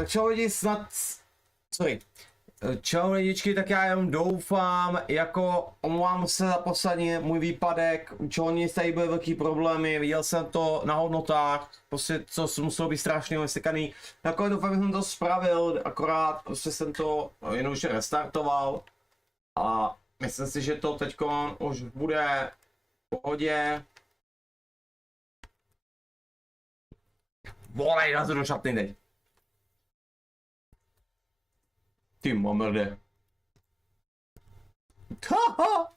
Tak čau lidi, sorry. Čau lidičky, tak já jenom doufám, jako omlouvám se za poslední můj výpadek, u čelnic tady byly velký problémy, viděl jsem to na hodnotách, prostě co muselo být strašně vystekaný. Nakonec doufám, že jsem to spravil, akorát prostě jsem to jednoduše restartoval a myslím si, že to teď už bude v pohodě. Volej, na to do šatny teď. Ty mamerde. Haha.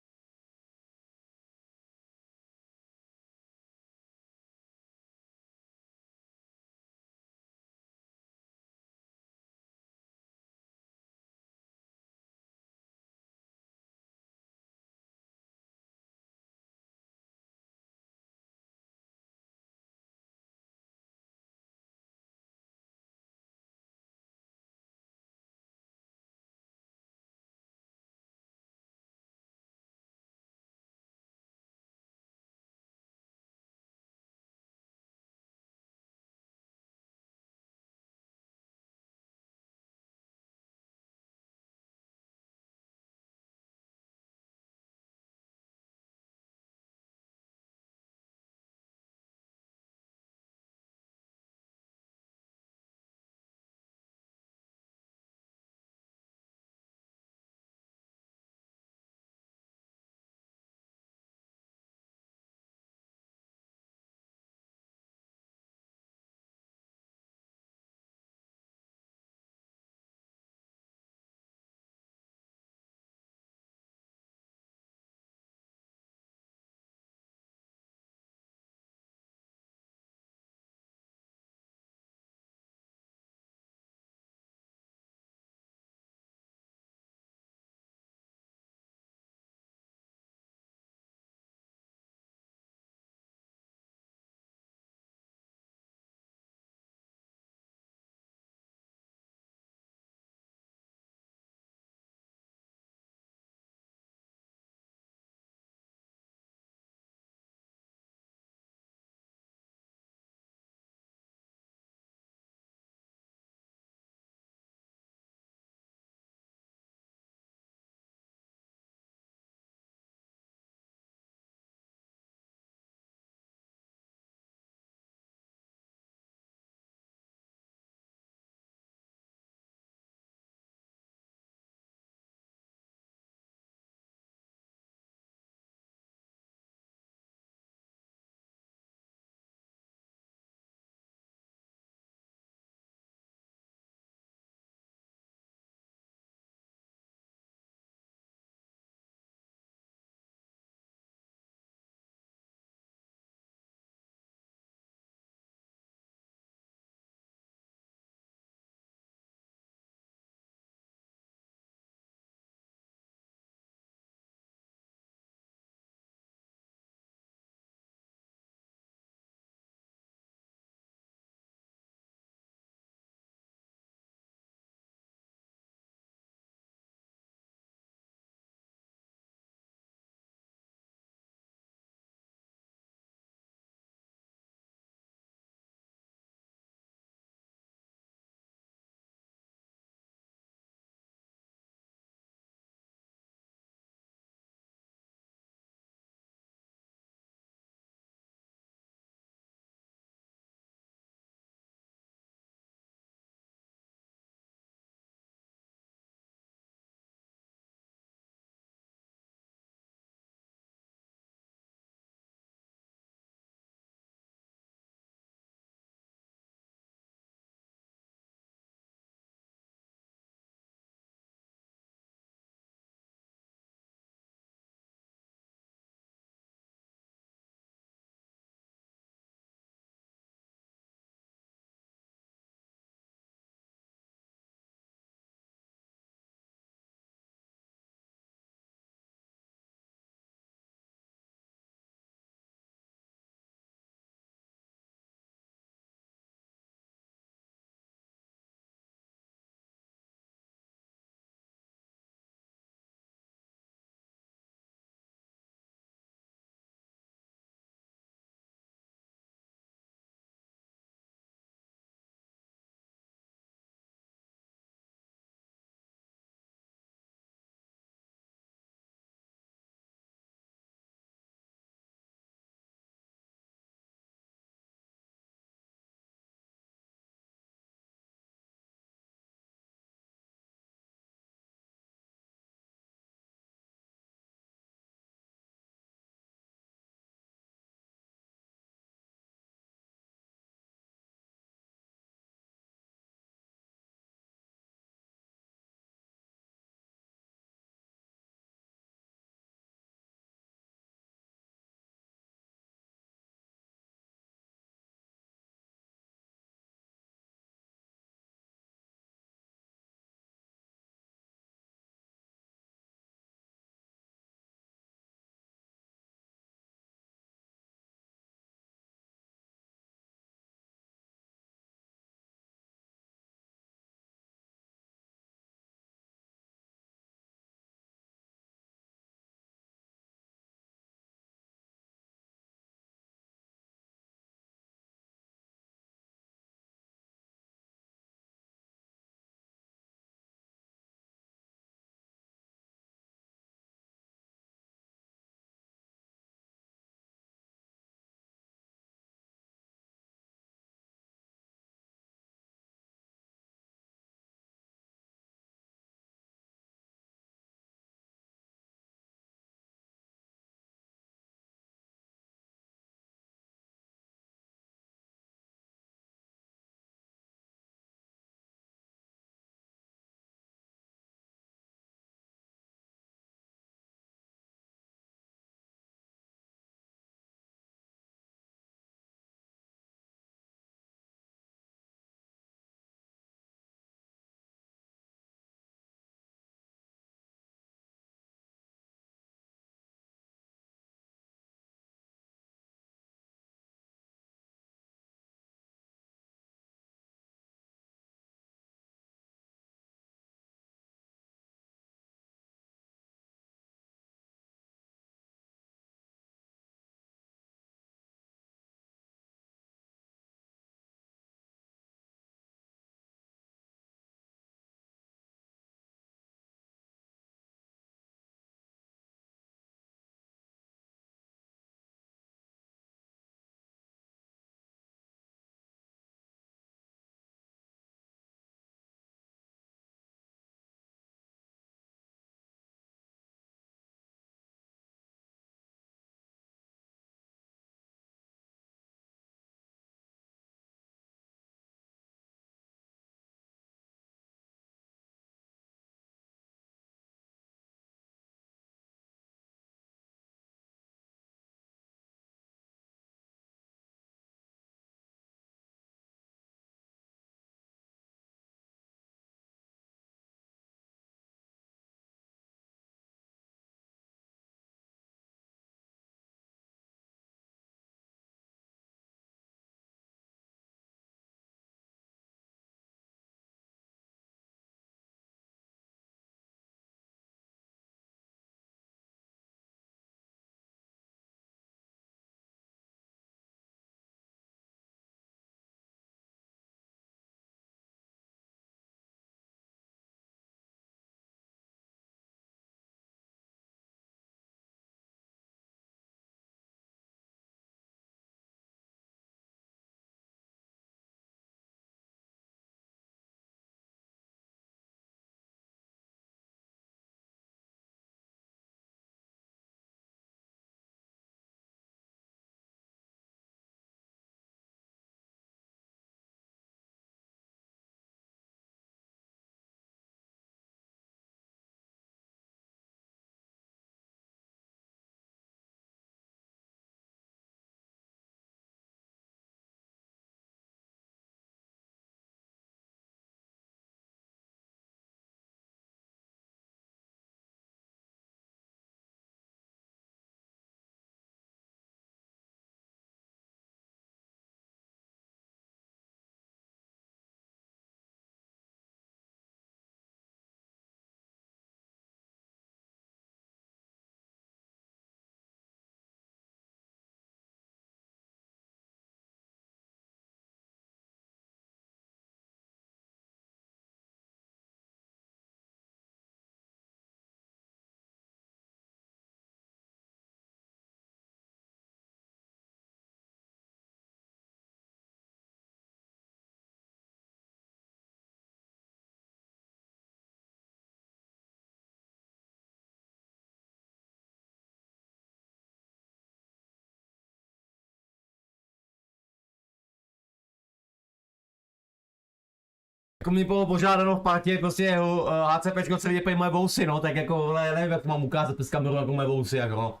jako mi bylo požádáno v partě, prostě HCPčko se vidět moje vousy, no, tak jako, nevím, jak mám ukázat přes kameru jako moje vousy, jako no.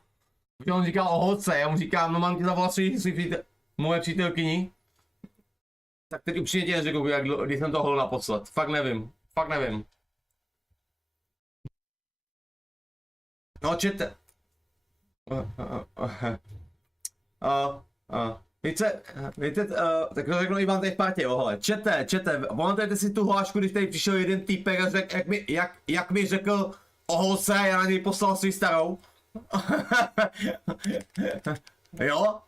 On říkal o holce, já mu říkám, no mám ti zavolat moje přítelkyni. Tak teď upřímně ti neřekl, když jsem to hol naposled, fakt nevím, fakt nevím. No, čete. Víte, tak to řeknu i vám tady v partě, ohle. Čete, pamatujete si tu hlášku, když tady přišel jeden týpek a řekl, jak mi řekl o holce a já na něj poslal svý starou? Jo?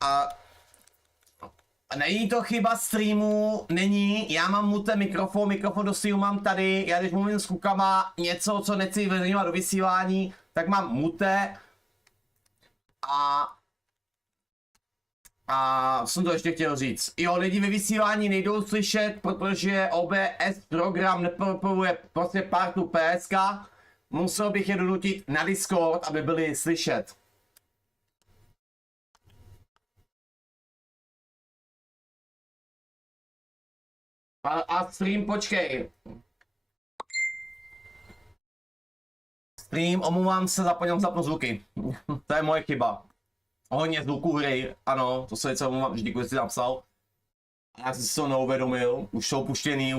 A není to chyba streamu, není, já mám mute mikrofon do streamu mám tady, já když mluvím s klukama něco, co nechci vyveřejňovat do vysílání, tak mám mute a jsem to ještě chtěl říct. Jo, lidi ve vysílání nejdou slyšet, protože OBS program nepropojuje prostě partu PSK, musel bych je donutit na Discord, aby byli slyšet. A stream, počkej. Stream, omlouvám se, zapomněl zapnout zvuky. To je moje chyba. Hodně zvuků hry, ano, to se něco omlouvám, vždy, když jsi napsal. Já jsem si to neuvědomil, už jsou puštěný.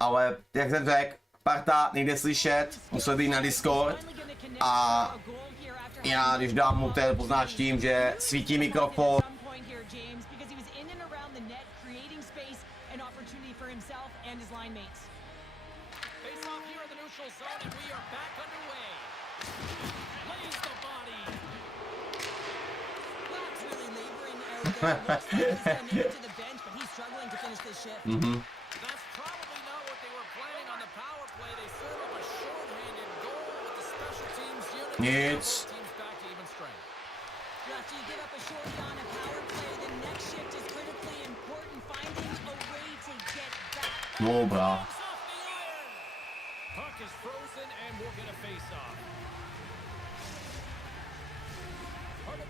Ale, jak jsem řekl, parta nejde slyšet, musel být na Discord. A já, když dám mu ten poznáš tím, že svítí mikrofon. Nic. Dobrá.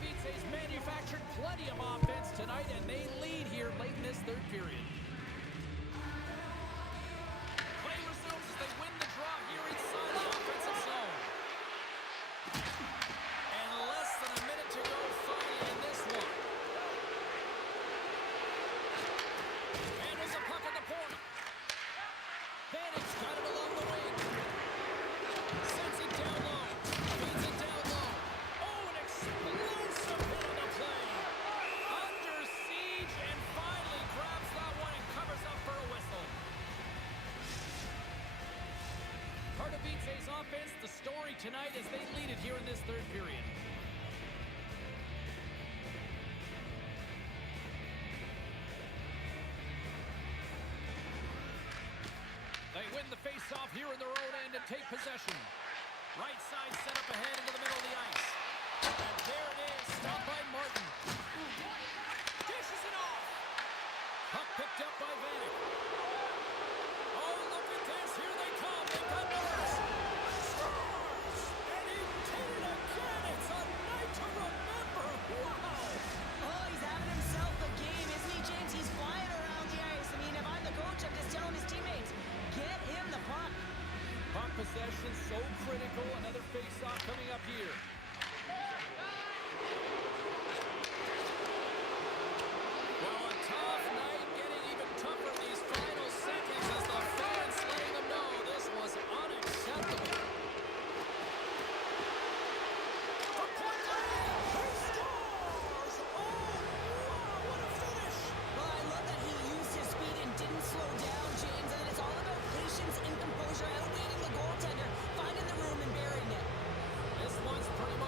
Divize's manufactured plenty of offense tonight, and they lead here late in this third period. Play resumes as they win the draw here inside the offensive zone. And less than a minute to go finally in this one. And there's a puck at the point. Vantage got it along the wing. Sends it down low. Feeds it down low. Oh, an explosive hit on the play. Under siege and finally grabs that one and covers up for a whistle. Divize's offense, the story tonight as they lead it here in this third period. They win the face-off here in their own end and take possession. Right side set up ahead into the middle of the ice. And there it is, stopped by Martin. Dishes it off. Puck picked up by Vanek. Oh, look at this, here they come, they've got numbers. Scores! And he did it again, it's a night to remember, wow! Oh, he's having himself a game, isn't he, James? He's flying around the ice. I mean, if I'm the coach, I'm just telling his teammates, get him the puck. Puck possession so critical, another face-off coming up here. Well, a tough night, getting even tougher these final seconds as the fans letting them know this was unacceptable. For Portland, he scores! Oh, wow, what a finish! Well, I love that he used his speed and didn't slow down, James. And it's all about patience and composure, outweighing the goaltender, finding the room and burying it. This one's pretty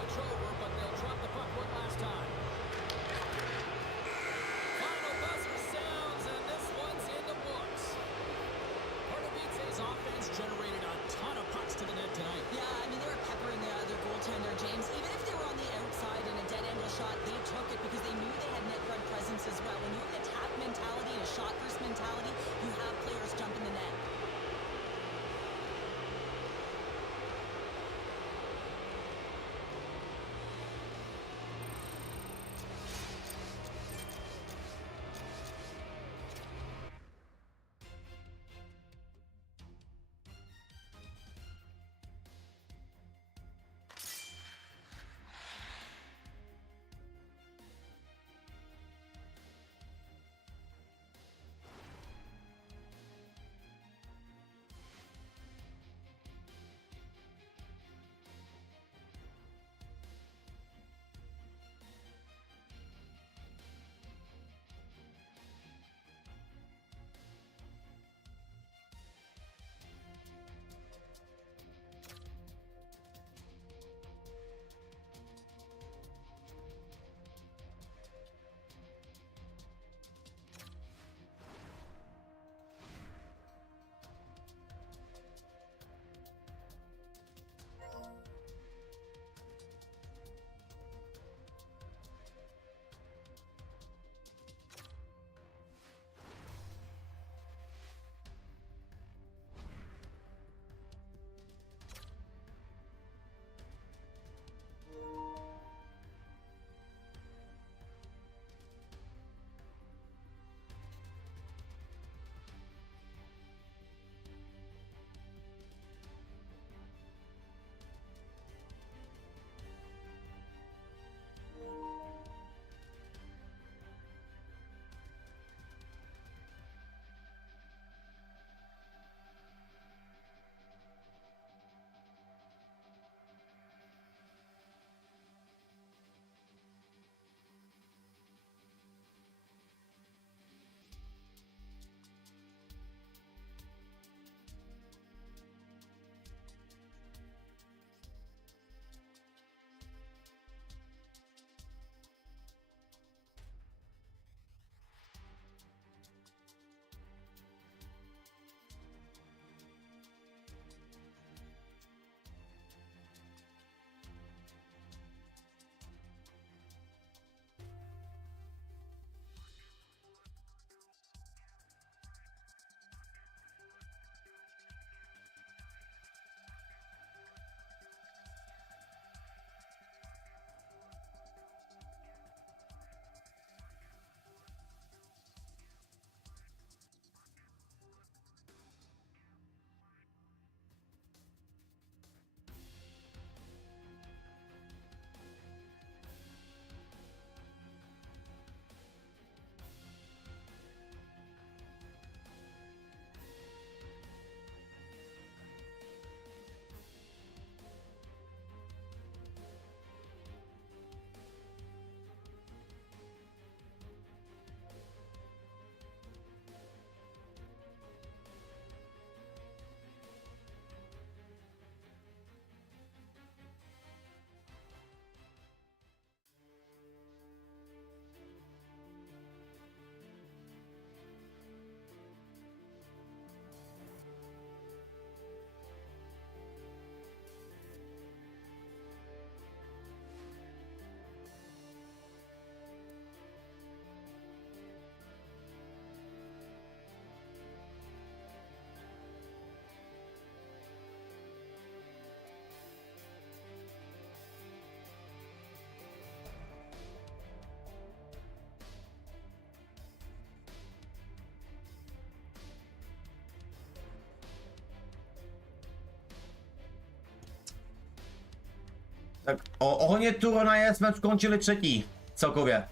Tak o hodně turnaje jsme skončili třetí celkově.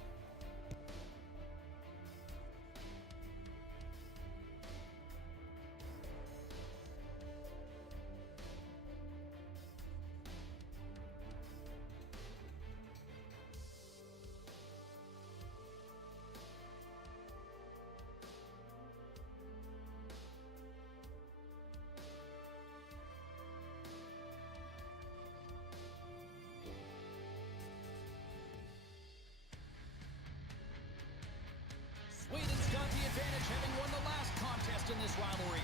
Sweden's got the advantage, having won the last contest in this rivalry.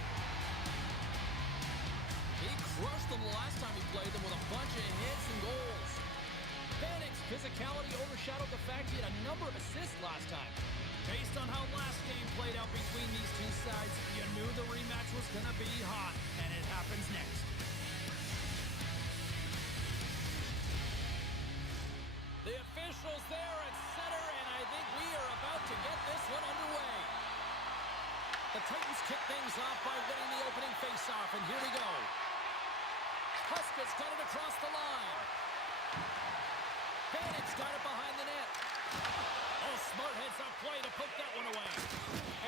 He crushed them the last time he played them with a bunch of hits and goals. Panic's physicality overshadowed the fact he had a number of assists last time. Based on how last game played out between these two sides, you knew the rematch was going to be hot, and it happens next. The officials there at center, and I think we are about to get this one underway. The Titans kick things off by winning the opening faceoff, and here we go. Huska's got it across the line. Panic's got it behind the net. Oh, smart heads-up play to put that one away.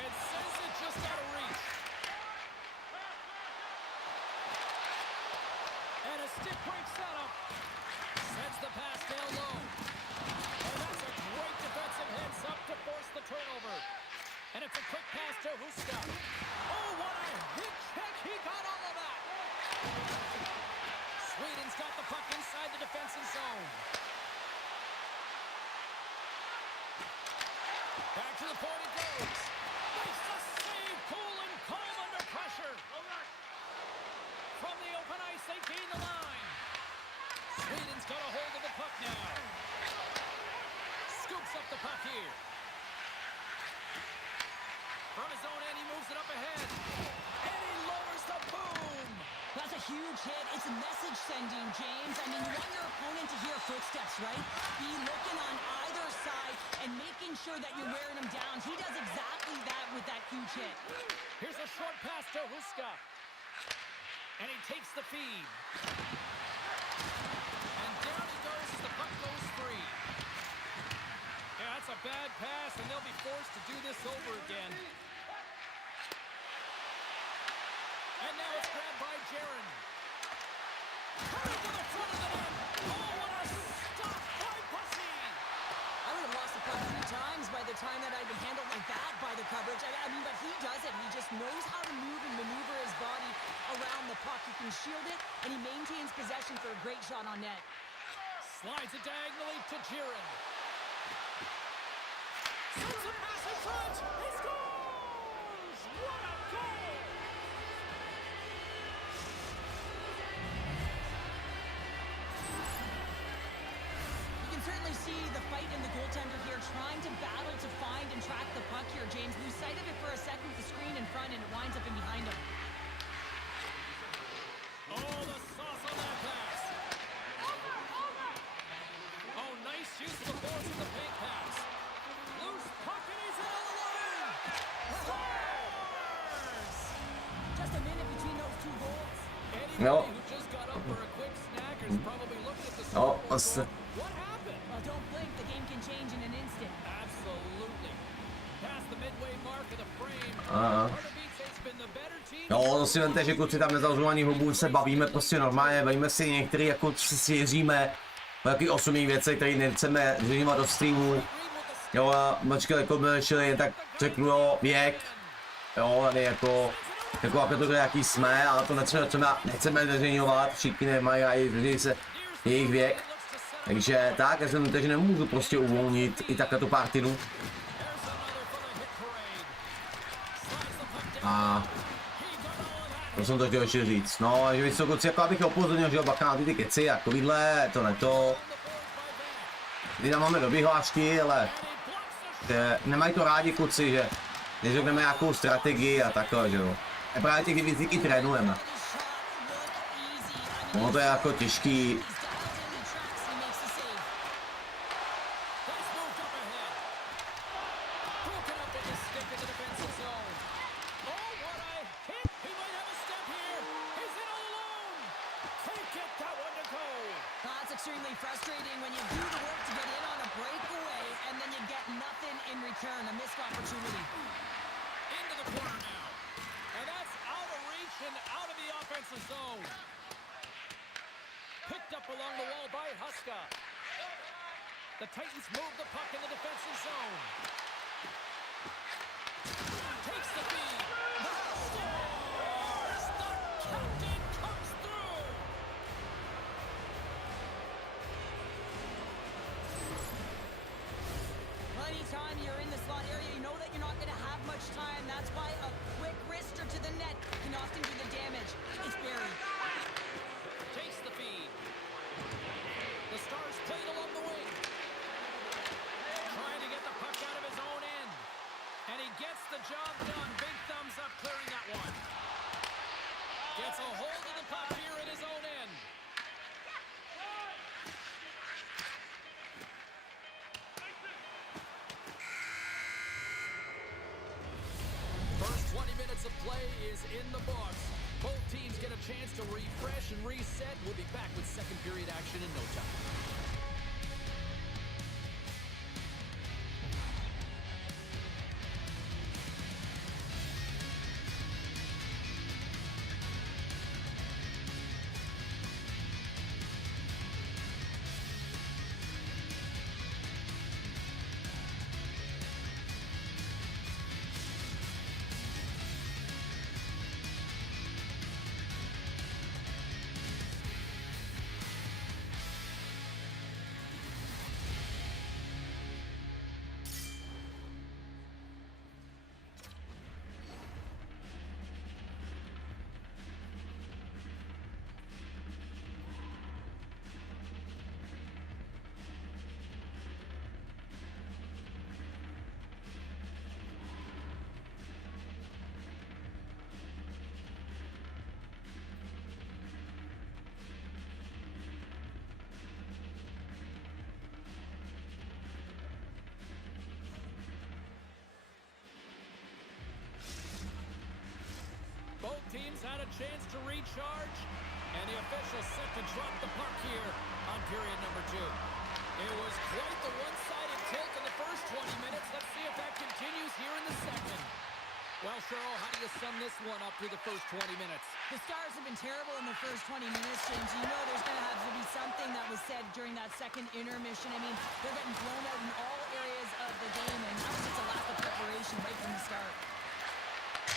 And sends it just out of reach. And a stick break setup. Sends the pass down low. And that's a great defensive heads-up to force the turnover. And it's a quick pass to Huska. Oh, what a hit check. He got all of that. Sweden's got the puck inside the defensive zone. Back to the point it goes. Makes the save, cool and calm under pressure. From the open ice, they gain the line. Sweden's got a hold of the puck now. Scoops up the puck here. From his own end, he moves it up ahead. And he lowers the boom. That's a huge hit. It's a message sending, James. I mean, you want your opponent to hear footsteps, right? Be looking on either side and making sure that you're wearing them down. He does exactly that with that huge hit. Here's a short pass to Huska. And he takes the feed. And down he goes as the puck goes free. Yeah, that's a bad pass, and they'll be forced to do this over again. And now it's grabbed by Jaron. Hurry to the front of the net. Oh, what a stop by Bussy. I would have lost the puck 3 times by the time that I'd been handled like that by the coverage. I mean, but he does it. He just knows how to move and maneuver his body around the puck. He can shield it, and he maintains possession for a great shot on net. Slides it diagonally to Jaron. Sends a pass in front. He scores! What a goal! You can certainly see the fight in the goaltender here, trying to battle to find and track the puck here, James. Lose sight of it for a second with the screen in front, and it winds up in behind him. Oh, the sauce on that pass. Oh, nice use of the force with the big pass. Loose puck and he's all alone. Scores! Just a minute between those 2 goals. Anybody No. who just got up for a quick snack is probably looking at the Oh, scoreboard what's the- going, what happened? Well, don't blink. The game can change in an instant. Absolutely. Past the midway mark of the frame. Pardubice's been the better team. Jo, to si vemte, že kluci tam nezaužívaní hubů se bavíme prostě normálně, bavíme si některý jako si věříme o jakých osobních věcech, které nechceme zveřejňovat do streamu. Jo, a mačka jako by šli jen tak řeknu jo, věk. Jo, tady jako to jaký jsme, ale to nechceme zveřejňovat, všichni nemají a i se jejich věk. Takže tak, já jsem že nemůžu prostě uvolnit i takhle tu partinu. A to jsem to chtěl ještě říct. No, že víc co kluci, jako abych upozornil, že bacha na ty keci, takovýhle, to ne to. Když tam máme do vyhlášky, ale že nemají to rádi kluci, že neřekneme nějakou strategii a takhle, že jo. A právě těch diviziky trénujeme. No to je jako těžký. extremely frustrating when you do the work to get in on a breakaway and then you get nothing in return, a missed opportunity. Into the corner now. And that's out of reach and out of the offensive zone. Picked up along the wall by Huska. The Titans move the puck in the defensive zone. Takes the feed. Scores! The captain comes through! Well, anytime you're in the slot area, you know that you're not going to have much time. That's why a quick wrister to the net can often do the damage. It's buried. Takes the feed. The Stars played along the wing. Trying to get the puck out of his own end. And he gets the job done. Big thumbs up clearing that one. Gets a hold of the puck here at his own end. First 20 minutes of play is in the books. Both teams get a chance to refresh and reset. We'll be back with second period action in no time. Both teams had a chance to recharge, and the officials set to drop the puck here on period number 2. It was quite the one-sided tilt in the first 20 minutes. Let's see if that continues here in the second. Well, Cheryl, how do you sum this one up through the first 20 minutes? The Stars have been terrible in the first 20 minutes, James. You know there's going to have to be something that was said during that second intermission. I mean, they're getting blown out in all areas of the game, and that was just a lack of preparation right from the start.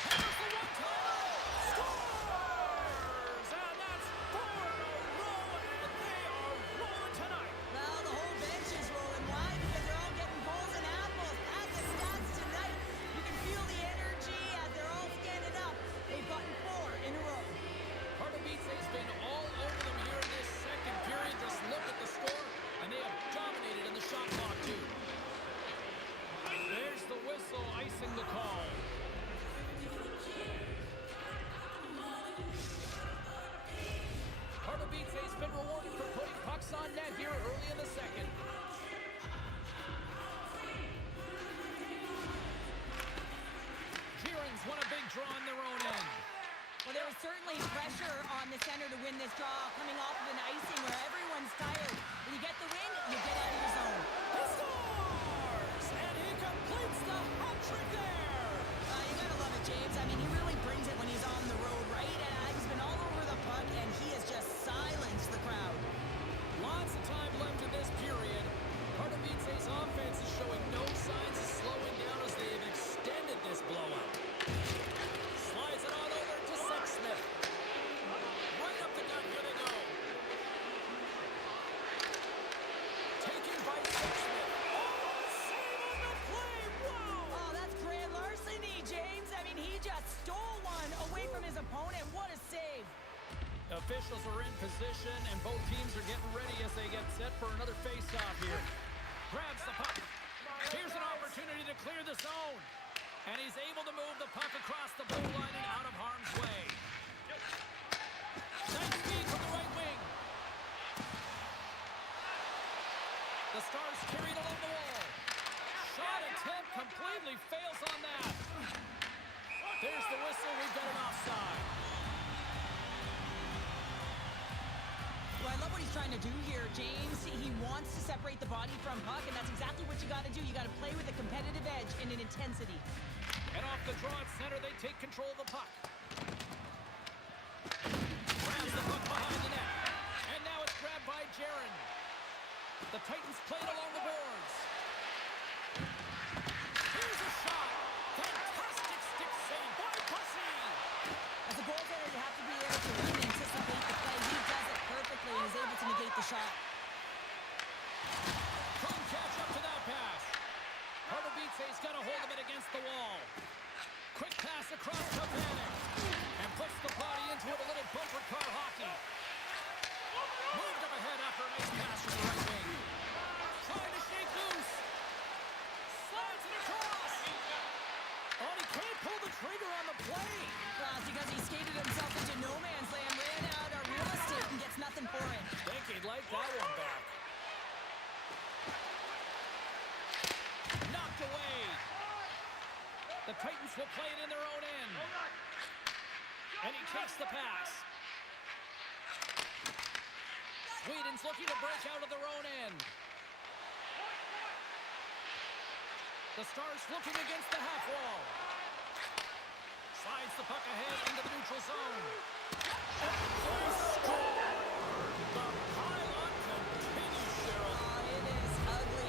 Here's the one-timer! Scores! And that's 4 in a row, and they are rolling tonight. Well, the whole bench is rolling. Why? Because they're all getting goals and apples. At the stats tonight, you can feel the energy as they're all standing up. They've gotten 4 in a row. Divize has been all over them here in this second period. Just look at the score, and they have dominated in the shot clock, too. There's the whistle, icing the call. Divize's been rewarded for putting pucks on net here early in the second. Giron's won a big draw on their own end. Well, there was certainly pressure on the center to win this draw, coming off of an icing where everyone's tired. When you get the win, you get out of your zone. He scores! And he completes the hat trick there! You gotta love it, James. I mean, he really brings it when he's on the road, right? And he's been all over the puck, and he has just silenced the crowd. Lots of time left in this period. Divize's offense is showing no signs of slowing down as they have extended this blowout. Slides it on over to Sexsmith. Right up the gut, here they go. Taken by Sexsmith. Oh, save on the play! Wow! Oh, that's grand larceny, James. I mean, he just stole one away from his opponent. What a save. Officials are in position, and both teams are getting ready as they get set for another face-off here. Grabs the puck. Here's an opportunity to clear the zone. And he's able to move the puck across the blue line and out of harm's way. Nice speed from the right wing. The Stars carried along the wall. Shot attempt completely fails on that. There's the whistle. We've got an offside. Well, I love what he's trying to do here, James. He wants to separate the body from puck, and that's exactly what you got to do. You got to play with a competitive edge and an intensity. And off the draw at center, they take control of the puck. Grabs the puck behind the net. And now it's grabbed by Jaron. The Titans play it along the boards. Here's a shot. Fantastic stick save by Bussy. As a goaltender, you have to be able to read and anticipate the play. He does it perfectly and is able to negate the shot. Couldn't catch up to that pass. Divize's got a hold of it against the wall. Quick pass across to Vanek. And puts the body into it, a little bumper car hockey. Moved up ahead after a nice pass from the right wing. Trying to shake loose. Slides it across. Oh, he can't pull the trigger on the play. Well, it's because he skated himself into no man's land, ran out of real estate, and gets nothing for it. Think he'd like that one back. Knocked away. The Titans will play it in their own end. And he takes the pass. Sweden's looking to break out of their own end. The Stars looking against the half wall. Slides the puck ahead into the neutral zone. And they score! The pylon continues, Cheryl. Oh, it is ugly.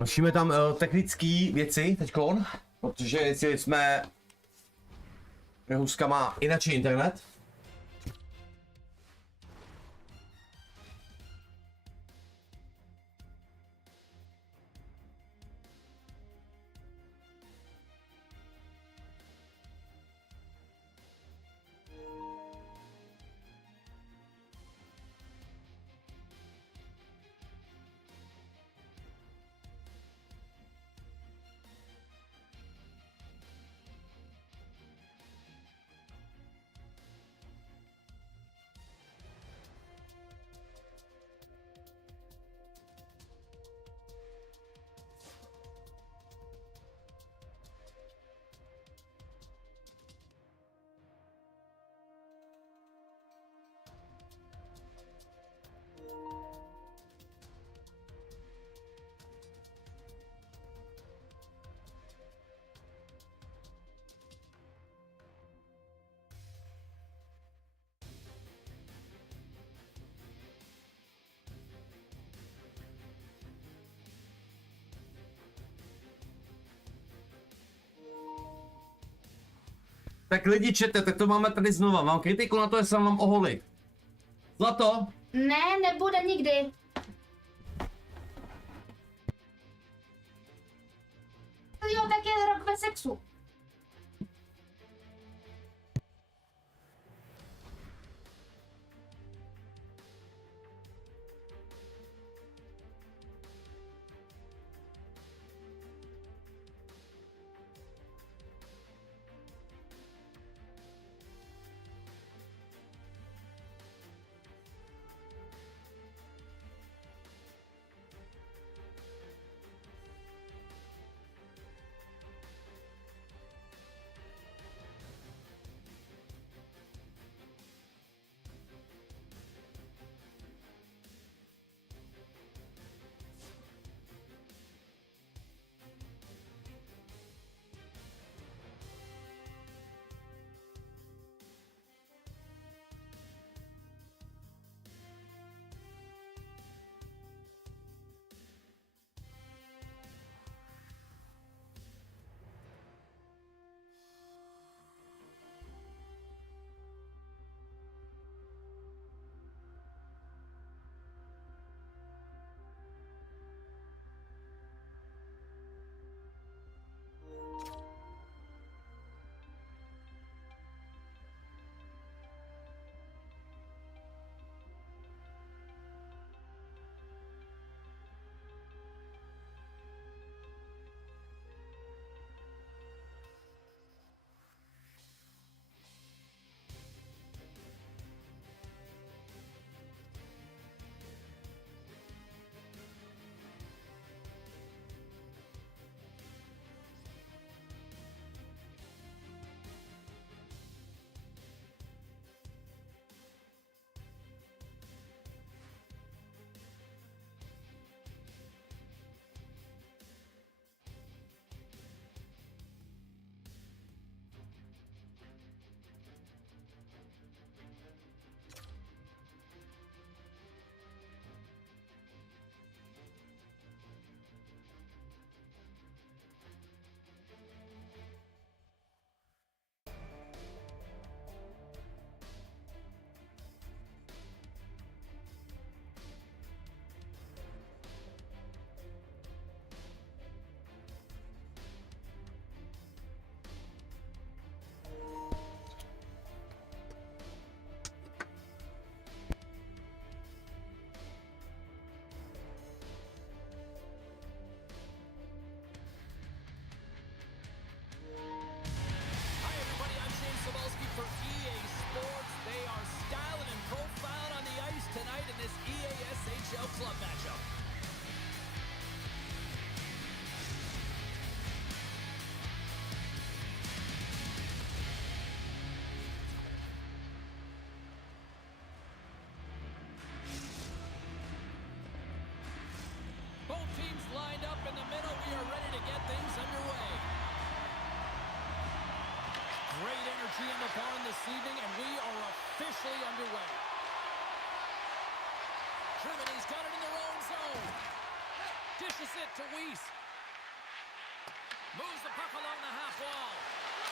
Řešíme tam technické věci teďkon, protože jestli jsme Ruska má jinak internet. Tak lidi čete, tak to máme tady znova. Mám kritiku na to, že se mám oholit. Zlato? Ne, nebude nikdy. Jo, tak je rok bez sexu. for EA Sports. They are styling and profiling on the ice tonight in this EASHL club matchup. Both teams lined up in the middle. We are ready to get things underway. Great energy in the barn this evening, and we are officially underway. Germany's got it in their own zone. Dishes it to Weiss. Moves the puck along the half wall.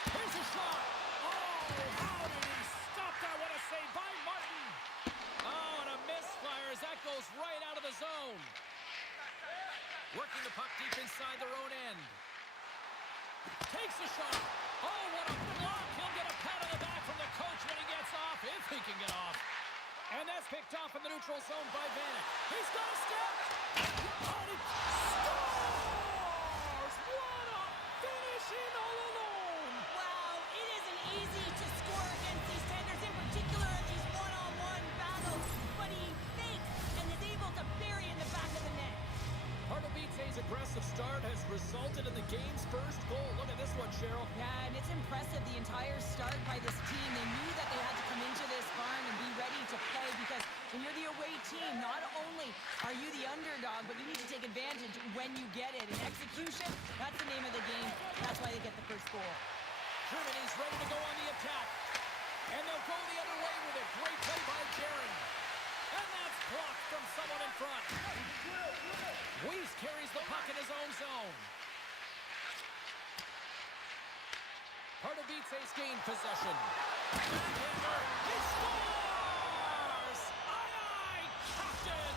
Here's a shot. Oh, how did he stop that? What a save by Martin. Oh, and a misfire as that goes right out of the zone. Working the puck deep inside their own end. Takes a shot. Oh, what a block. He'll get a pat on the back from the coach when he gets off, if he can get off. And that's picked off in the neutral zone by Vanek. He's got a step. Oh, and he scores! What a finish in all alone. Wow, it isn't easy to score against these tenders, in particular in these one-on-one battles. But he fakes and is able to bury in the back of the net. Divize's aggressive start has resulted in the game's first goal. Look at this one, Cheryl. Yeah, and it's impressive, the entire start by this team. They knew that they had to come into this barn and be ready to play, because when you're the away team, not only are you the underdog, but you need to take advantage when you get it. And execution, that's the name of the game. That's why they get the first goal. Germany's ready to go on the attack. And they'll go the other way with it. Great play by Jaron. And that's blocked from someone in front. Weiss carries the puck in his own zone. Divize's gained possession. Backhander, he scores! Aye, aye, Captain!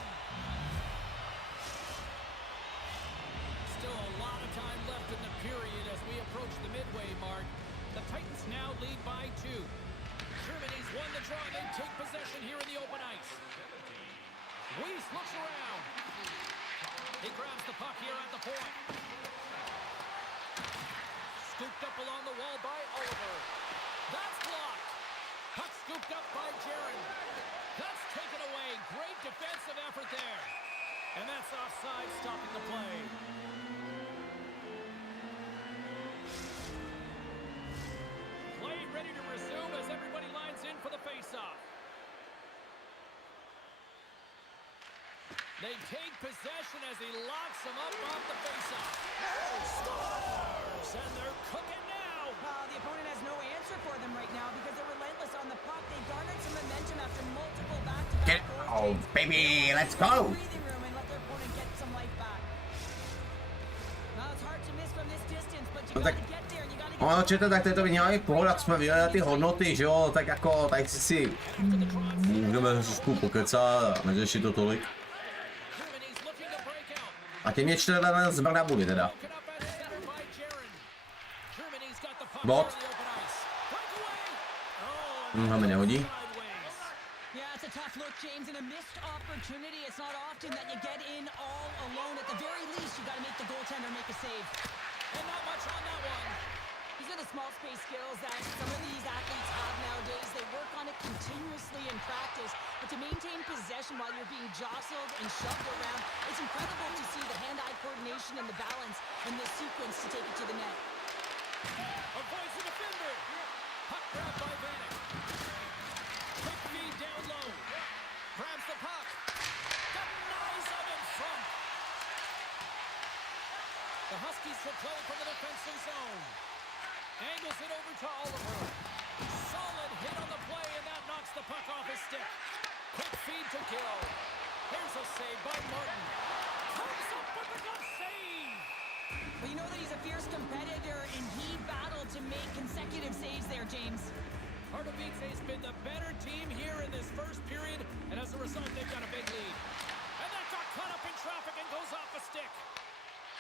Still a lot of time left in the period as we approach the midway mark. The Titans now lead by 2. Germany's won the draw. They take possession here in the open ice. Weiss looks around. He grabs the puck here at the point. Scooped up along the wall by Oliver. That's blocked. Puck scooped up by Jaron. That's taken away. Great defensive effort there. And that's offside, stopping the play. Play ready to resume as everybody lines in for the face-off. They take possession as he locks them up off the face-off. Scores! And they're cooking now. The opponent has no answer for them right now because they're relentless on the puck. They garnered some momentum after multiple back-to-back Get goals. oh baby, let's go. Breathing room and let their opponent get some life back. Now it's hard to miss from this distance, but you No gotta tak- get there and you gotta get Ono čete, tak to by měla i pohoda, jak jsme viděli ty hodnoty, že jo, tak jako, tak si můžeme trošku pokecat a neřešit to tolik. Germany's looking to break out. A tě mě čte na zbrna bude teda. Broken up at center by Jaron. Germany's got the puck Bot. on the open ice. Breakaway. Oh, Hm, mi nehodí. sideways. Yeah, it's a tough look, James, and a missed opportunity. It's not often that you get in all alone. At the very least, you got to make the goaltender make a save. And not much on that one. These are the small space skills that some of these athletes have nowadays. They work on it continuously in practice, but to maintain possession while you're being jostled and shoved around, it's incredible to see the hand-eye coordination and the balance in this sequence to take it to the net. Avoids the defender. Puck grabbed by Vanek. Quick feed down low. Grabs the puck. Denies him in front. The Huskies will play from the defensive zone. Angles it over to Oliver. Solid hit on the play, and that knocks the puck off his stick. Quick feed to Gill. Here's a save by Martin. Comes up with the glove save. Well, you know that he's a fierce competitor, and he battled to make consecutive saves there, James. Divize's been the better team here in this first period, and as a result, they've got a big lead. And that got caught up in traffic and goes off a stick.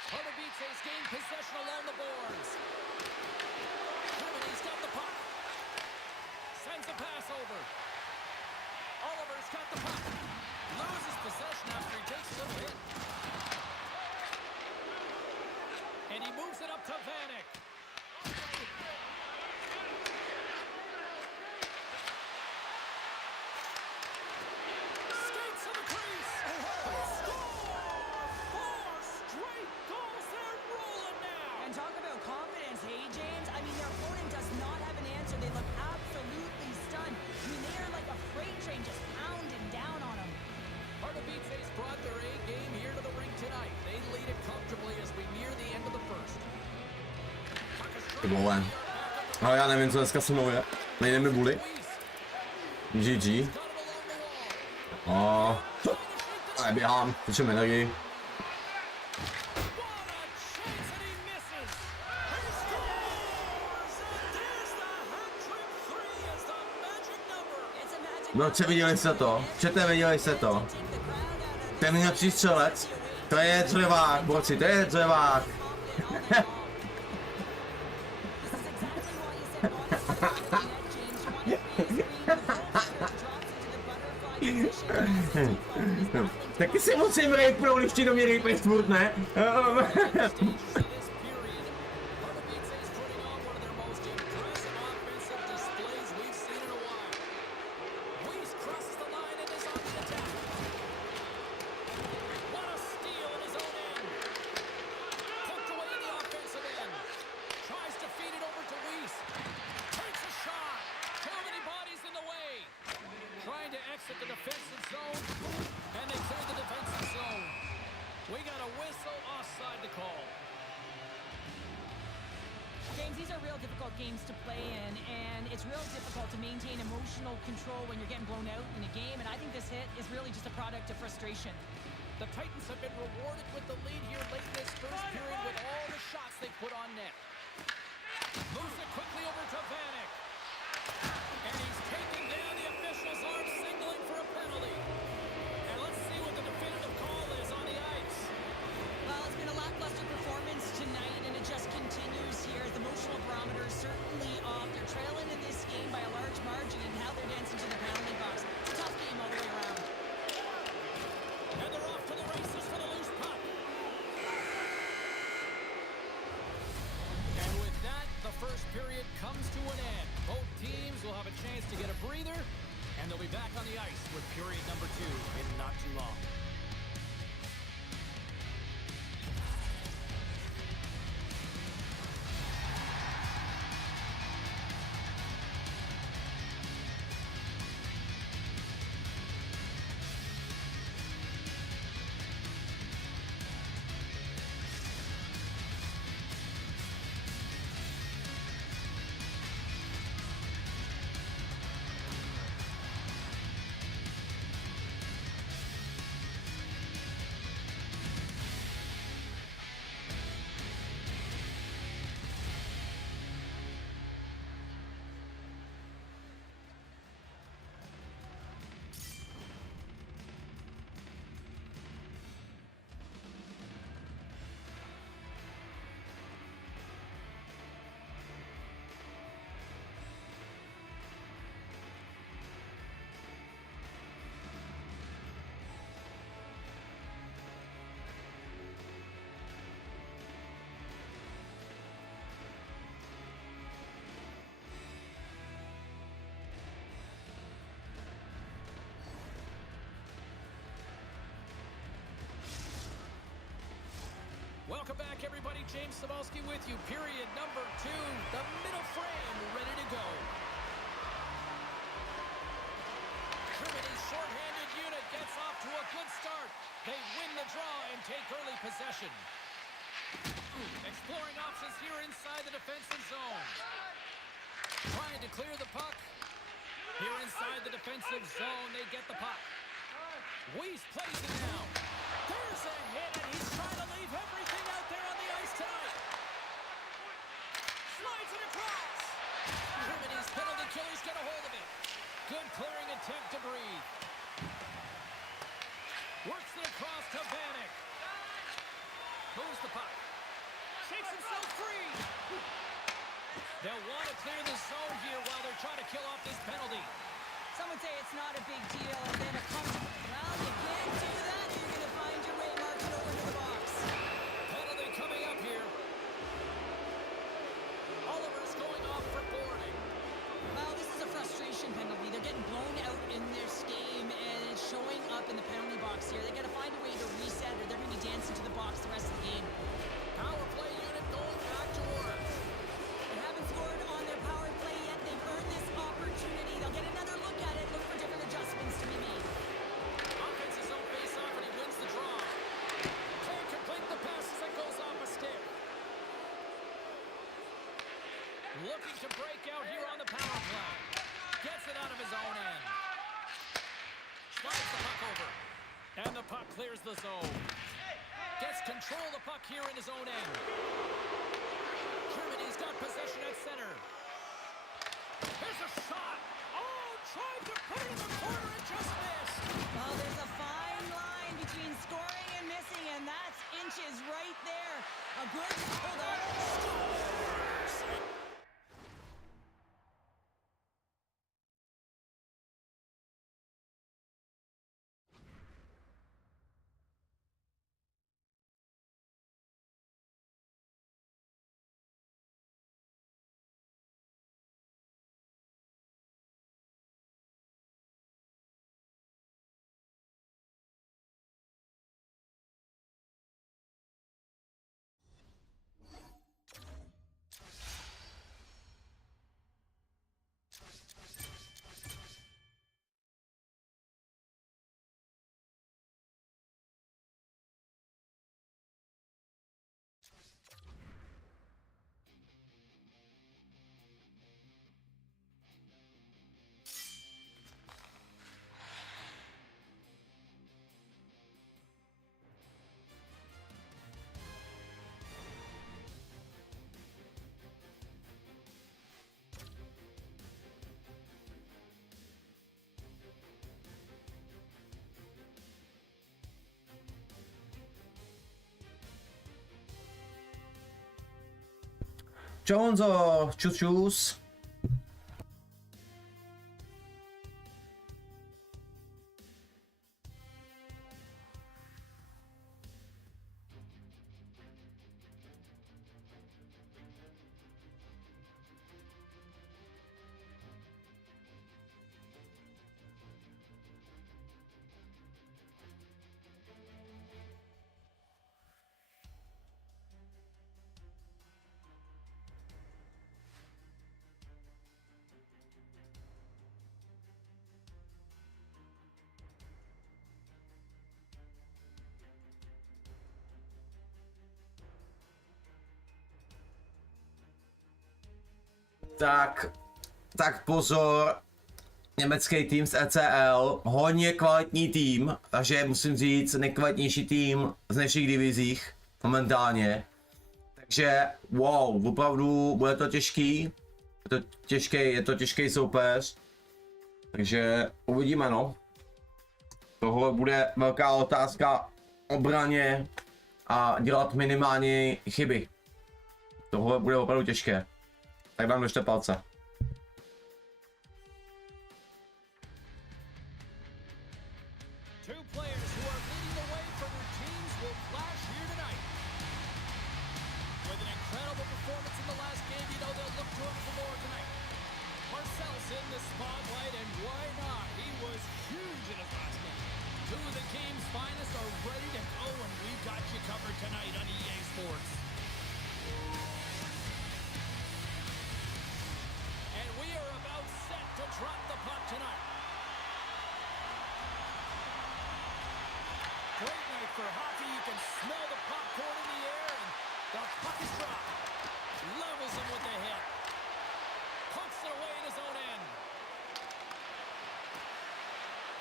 Divize's gained possession along the boards. Germany's got the puck. Sends a pass over. Oliver's got the puck. Loses possession after he takes a little hit. And he moves it up to Vanek. Skates to the crease. They score! 4 straight goals. They're rolling now. And talk about confidence, hey, James? I mean, their opponent does not have an answer. They look absolutely stunned. I mean, they are like a freight train just pounding down on them. Divize's brought their A game here to the rink tonight. They lead it comfortably as we near the end of the first. Ty vole. Ale já nevím, co dneska se mnou je. Nejde mi bully. GG. A běhám, počím energii. No, viděli jste to? Čete, viděli jste to? Ten nejlepší střelec, to je dřevák, borci, to je dřevák. Taky si musím rejpnout, když ti do mě rejpeš furt, ne? Trying to exit the defensive zone, and they clear the defensive zone. We got a whistle offside to call. James, these are real difficult games to play in, and it's real difficult to maintain emotional control when you're getting blown out in a game, and I think this hit is really just a product of frustration. The Titans have been rewarded with the lead here late in this first period with all the shots they put on net. Moves it quickly over to Vanek. And he's taking down the official's arm, signaling for a penalty. And let's see what the definitive call is on the ice. Well, it's been a lackluster performance tonight, and it just continues here. The emotional barometer is certainly off. They're trailing in this game by a large margin, and now they're dancing to the penalty box. It's a tough game all the way around. And they're off to the races for the loose puck. And with that, the first period comes to an end. Both teams will have a chance to get a breather, and they'll be back on the ice with period number 2 in not too long. Welcome back, everybody. James Cybulski with you. Period number 2. The middle frame ready to go. Germany's shorthanded unit gets off to a good start. They win the draw and take early possession. Exploring options here inside the defensive zone. Trying to clear the puck. Here inside the defensive zone, they get the puck. Weiss plays it now. There's a hit, and he's trying to leave everything out there on the ice tonight. Slides it across. Germany's penalty killers get a hold of it. Good clearing attempt to breathe. Works it across to Vanek. Moves the puck. Shakes himself free. They'll want to clear the zone here while they're trying to kill off this penalty. Some would say it's not a big deal, and then it comes. Well, you can't do that. You're going to find your way marching over to the box. Penalty coming up here. Oliver's going off for boarding. Well, this is a frustration penalty. They're getting blown out in this game, and it's showing up in the penalty box here. They got to find a way to reset, or they're going to be dancing to the box the rest of the game. Power play unit going back to work. They haven't scored on their power play yet. They've earned this opportunity. They'll get another look at it, look for different adjustments to be made. Offense's own face-off, and he wins the draw. Can't complete the pass as it goes off a stick. Looking to break out here on the power play. Gets it out of his own end. Slides the puck over. And the puck clears the zone. Gets control of the puck here in his own end. Germany's got possession at center. There's a shot. Oh, tried to put it in the corner and just missed. Well, there's a fine line between scoring and missing, and that's inches right there. A good hold on. Čau Honzo, čus čus. Tak pozor, německý tým z ECL, hodně kvalitní tým, takže musím říct nejkvalitnější tým z našich divizích momentálně. Takže wow, opravdu bude to těžký, je to těžký soupeř, takže uvidíme no. Tohle bude velká otázka obraně a dělat minimálně chyby. Tohle bude opravdu těžké. Tak dám držte palce. Two players who are leading the way for their teams will clash here tonight. With an incredible performance in the last game, you know they'll look to him for more tonight. Marcel's in the spotlight, and why not? He was huge in his last game. Two of the game's finest are ready to go, and we've got you covered tonight on EA Sports. And we are about set to drop the puck tonight. Great night for hockey. You can smell the popcorn in the air, and the puck is dropped. Levels him with the hit. Punts it away in his own end.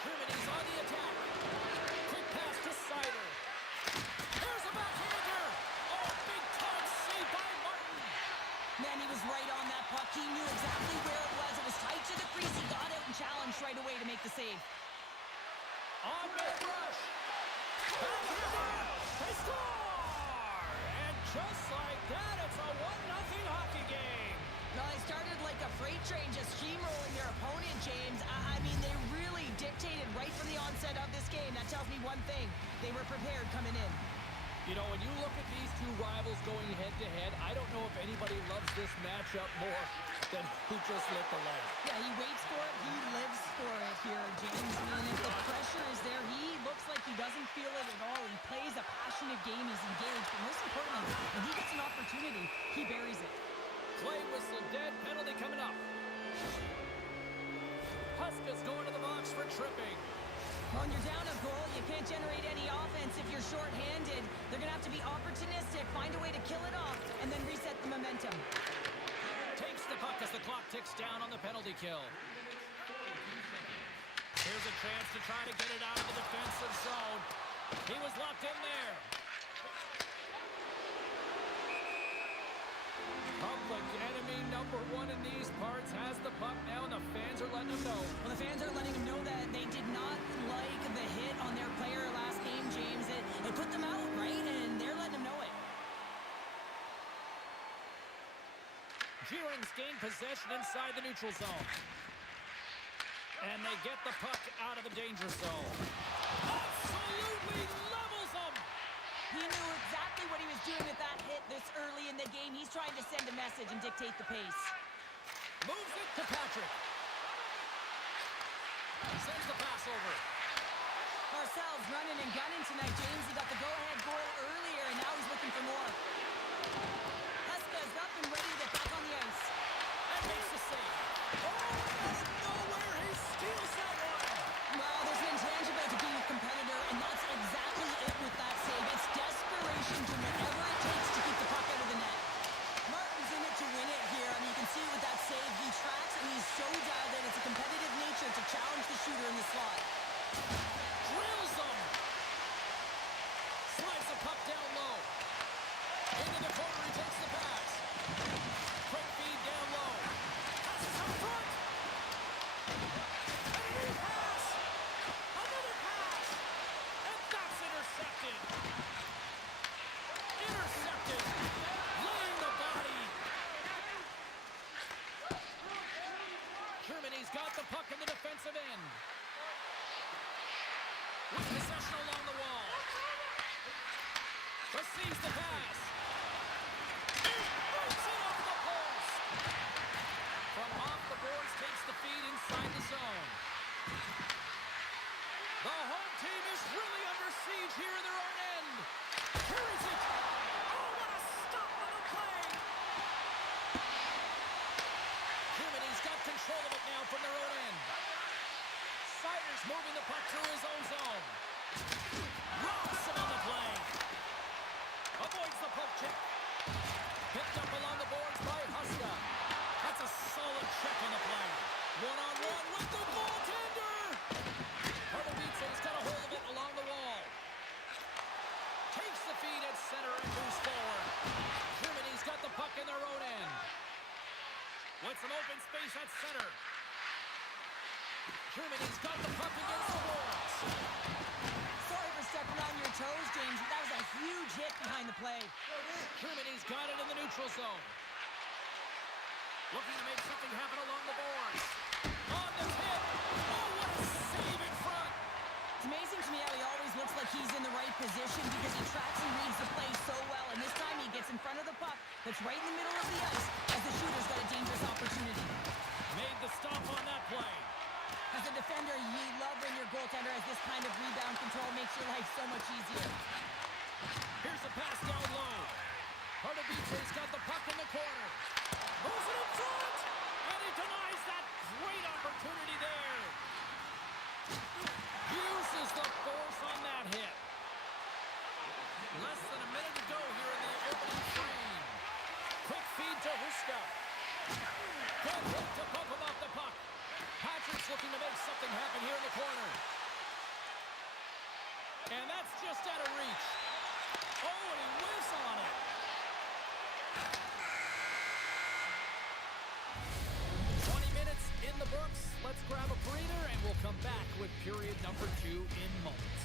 Germany's on the attack. Quick pass to Sider. Here's a backhander. Oh, big time save by Martin. Man, he was right on that puck. He knew exactly where it was. It was tight to the crease. He got out and challenged right away to make the save. On mid rush. Backhander. They score! And just like that, it's a 1-0 hockey game. No, they started like a freight train, just steamrolling their opponent, James. I mean, they really dictated right from the onset of this game. That tells me one thing. They were prepared coming in. You know, when you look at these two rivals going head-to-head, I don't know if anybody loves this matchup more than who just lit the light. Yeah, he waits for it. He lives for it here, James. I mean, if the pressure is there, he looks like he doesn't feel it at all. He plays a passionate game. He's engaged. But most importantly, when he gets an opportunity, he buries it. Play whistle dead, penalty coming up. Huska's going to the box for tripping. When you're down a goal, you can't generate any offense if you're shorthanded. They're going to have to be opportunistic, find a way to kill it off, and then reset the momentum. Takes the puck as the clock ticks down on the penalty kill. Here's a chance to try to get it out of the defensive zone. He was locked in there. Public enemy number one in these parts has the puck now, and the fans are letting him know. Well, the fans are letting him know that they did not like the hit on their player last game, James. It put them out, right? And they're letting him know it. Gearing's gained possession inside the neutral zone. And they get the puck out of the danger zone. Absolutely levels them! He knew exactly what he was doing with that hit this early in the game. He's trying to send a message and dictate the pace. Moves it to Patrick. Sends the pass over. Marcel's running and gunning tonight, James. He got the go-ahead goal earlier, and now he's looking for more. Huska's up and ready to get back on the ice. And makes the save. Oh, out of nowhere, he steals that one. Well, there's an intangible to being a competitor, and that's exactly it with that save. It's desperation to whatever it takes to keep the puck out of the net. Martin's in it to win it here. I mean, you can see with that save, he tracks and he's so dialed in. It's a competitive nature to challenge the shooter in the slot. Drills him. Slides Receives the pass. Breaks it off the post. From off the boards, takes the feed inside the zone. The home team is really under siege here in their own end. Carries it. Oh, what a stop on the play. Germany's got control of it now from their own end. Siders moving the puck through his own zone. Robson on the play. Avoids the poke check. Picked up along the boards by Huska. That's a solid check on the play. One-on-one with the goaltender. Divize's got a hold of it along the wall. Takes the feed at center and moves forward. Germany's got the puck in their own end. With some open space at center. Germany's got the puck against the boards. Sorry for stepping on your toes, James, but that was a huge hit behind the play. Germany's got it in the neutral zone. Looking to make something happen along the boards. On the tip. Oh, what a save in front. It's amazing to me how he always looks like he's in the right position because he tracks and reads the play so well. And this time he gets in front of the puck that's right in the middle of the ice as the shooter's got a dangerous opportunity. Made the stop on that play. As a defender, you love when your goaltender has this kind of rebound control. Makes your life so much easier. Here's a pass down low. Divize's got the puck in the corner. Moves it in front. And he denies that great opportunity there. Uses the force on that hit. Less than a minute to go here in the opening frame. Quick feed to Huska. Good hit to bump him off the puck. Patrick's looking to make something happen here in the corner. And that's just out of reach. Oh, and he whiffs on it. 20 minutes in the books. Let's grab a breather, and we'll come back with period number 2 in moments.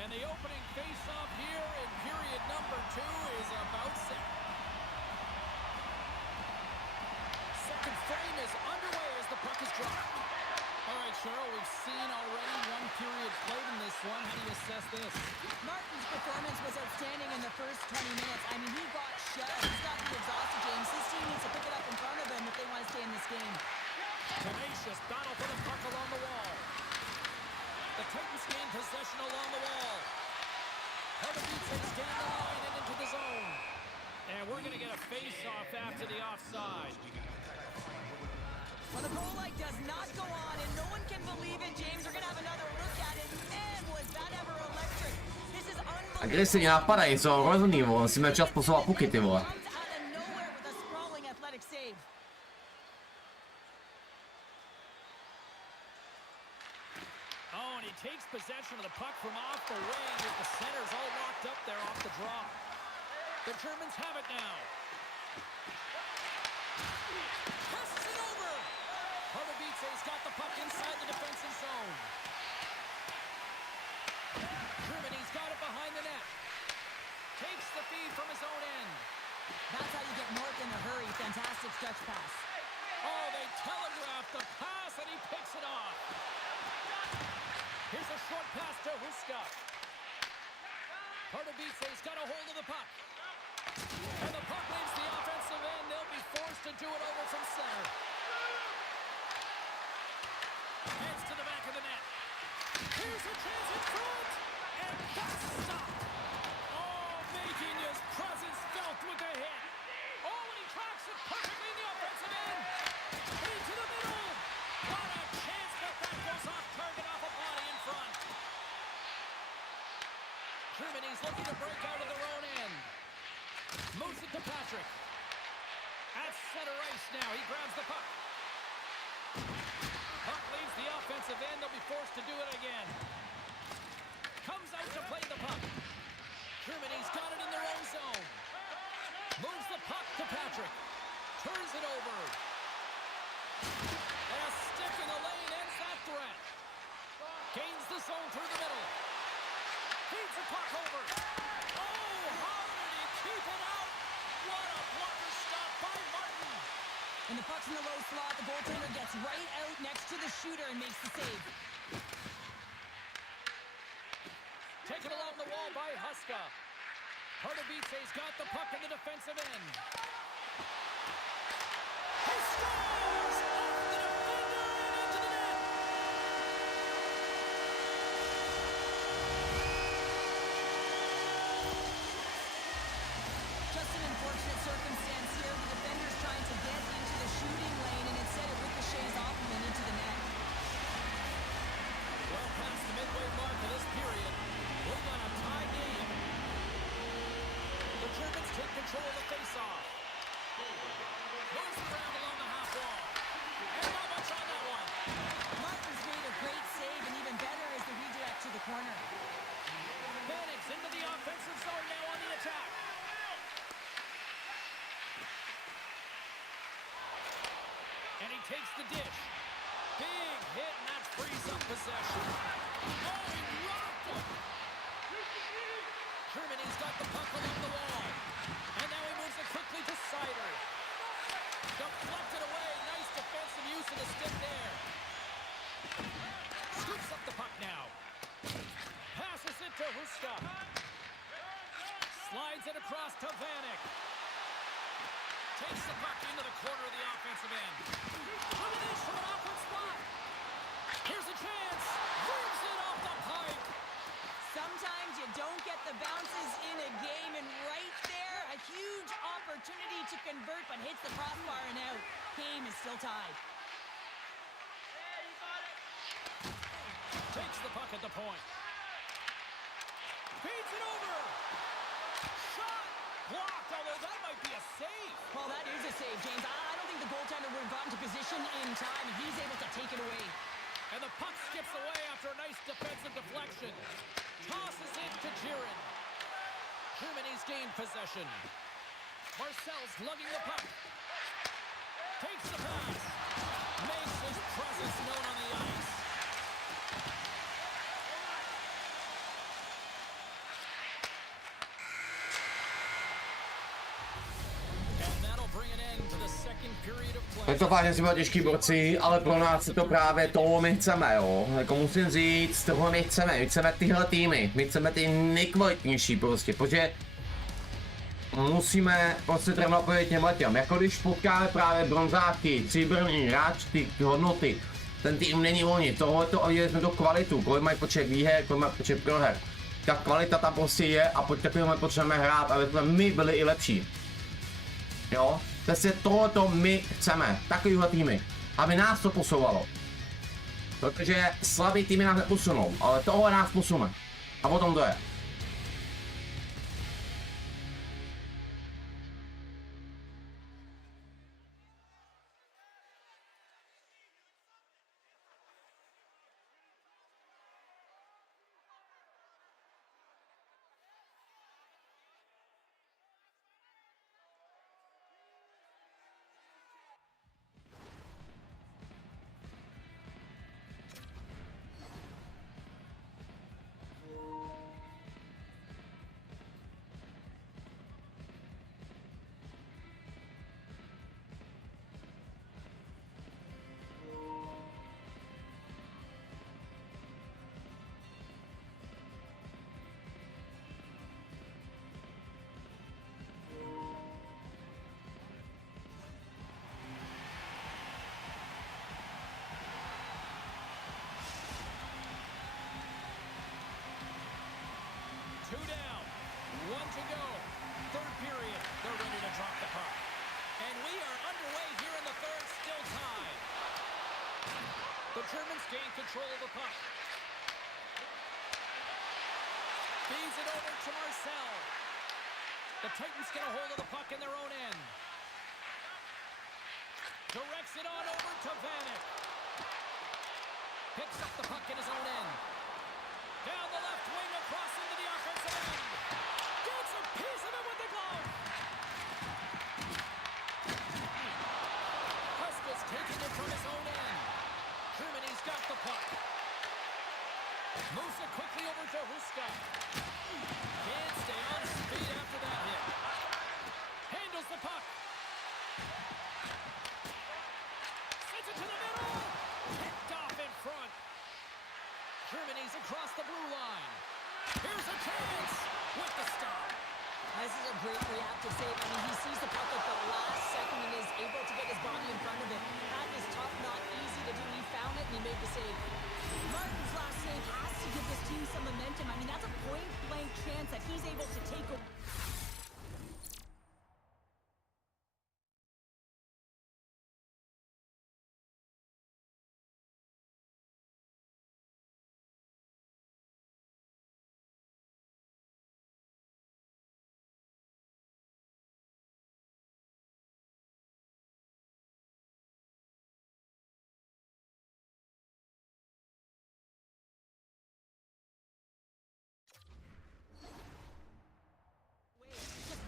And the opening face-off here in period number 2 is about set. Second frame is underway as the puck is dropped. All right, Cheryl, we've seen already one period played in this one. How do you assess this? Martin's performance was outstanding in the first 20 minutes. I mean, he got shelled. He's got to be exhausted, James. His team needs to pick it up in front of him if they want to stay in this game. Tenacious battle for the puck along the wall. The Titans gain possession along the wall. Divize's getting the line and into the zone. And we're going to get a face-off after the offside. Well, the goal light does not go on, and no one can believe it, James. We're going to have another look at it. And was that ever electric? This is unbelievable. A kde si napadají, jsou hrozný, vole, musíme čas posouvat puky, ty vole. Comes out of nowhere with a sprawling athletic save. Oh, and he takes possession of the puck from off the wing with the centers all locked up there off the draw. The Germans have it now. Passes it over. Divize's got the puck inside the defensive zone. Germany's got it behind the net. Takes the feed from his own end. That's how you get north in a hurry. Fantastic stretch pass. Oh, they telegraphed the pass, and he picks it off. Here's a short pass to Huska. Divize's got a hold of the puck. And the puck leaves the offensive end. They'll be forced to do it over from center. Heads to the back of the net. Here's a chance in front. And that's stopped. Oh, making his presence felt with the hit. Oh, and he tracks it perfectly in the offensive end. Into the middle. What a chance, but that goes off target off a body in front. Germany's looking to break out of their own end. Moves it to Patrick. At center ice now. He grabs the puck. Puck leaves the offensive end. They'll be forced to do it again. Comes out to play the puck. Germany's got it in their own zone. Moves the puck to Patrick. Turns it over. And a stick in the lane ends that threat. Gains the zone through the middle. Feeds the puck over. Oh, how did he keep it out? What a blocker stop by Martin. And the puck's in the low slot. The goaltender gets right out next to the shooter and makes the save. Taken along the wall by Huska. Divize's got the puck in the defensive end. He scores! Off the defender and into the net! Just an unfortunate circumstance here. The defender's trying to get into the shooting lane, and instead it ricochets off him and into the net. Well past the midway mark of this period. We've got a tie game. The Germans take control of the faceoff. Moves it around along the half wall. And not much on that one. Martin's made a great save, and even better is the redirect to the corner. Phoenix into the offensive zone now on the attack. And he takes the dish. Big hit, and that frees up possession. Oh, he rocked him. Germany's got the puck along the wall. And now he moves it quickly to Sider. Deflected away. Nice defensive use of the stick there. Scoops up the puck now. Passes it to Huska. Slides it across to Vanek. Takes the puck into the corner of the offensive end. Coming in from an awkward spot. Here's a chance. Moves it off the pipe. Sometimes you don't get the bounces in a game, and right there, a huge opportunity to convert, but hits the crossbar and out. Game is still tied. Takes the puck at the point. Feeds it over. Shot. Blocked, although that might be a save. Well, that is a save, James. I don't think the goaltender would have gotten to position in time, and he's able to take it away. And the puck skips away after a nice defensive deflection. Tosses it to Jiren. Germany's gained possession. Marcel's lugging the puck. Takes the pass. Makes his presence known on the ice. And that'll bring an end to the second period of play. Je to fakt, že jsme těžký borci, ale pro nás je to právě toho my chceme, jo. Jako musím říct, toho my chceme tyhle týmy, my chceme ty nejkvalitnější prostě, protože musíme prostě trénovat proti těmhle těm. Jako když potkáme právě bronzáky, stříbrný hráč, ty hodnoty, ten tým není o nic, tohleto a viděli jsme to kvalitu, kolik mají počet výher, kolik mají počet proher. Ta kvalita tam prostě je a pod takovým potřebujeme hrát, aby jsme my byli i lepší. Jo, přesně tohoto my chceme, takovýhle týmy, aby nás to posouvalo. Protože slabý týmy nás neposunou, ale tohle nás posune. A potom to je. 1 to go. Third period. They're ready to drop the puck. And we are underway here in the third, still tied. The Germans gain control of the puck. Feeds it over to Marcel. The Titans get a hold of the puck in their own end. Directs it on over to Vanek. Picks up the puck in his own end. Down the left wing across into the offensive end. Gets a piece of it with the glove. Huska's taking it from his own end. Germany's got the puck. Moves it quickly over to Huska. Can't stay on his feet after that hit. Handles the puck. Sends it to the middle. Picked off in front. Germany's across the blue line. Here's a chance with the stop. This is a great reactive save. I mean, he sees the puck at the last second and is able to get his body in front of it. That is tough, not easy to do. He found it and he made the save. Martin's last save has to give this team some momentum. I mean, that's a point-blank chance that he's able to take away.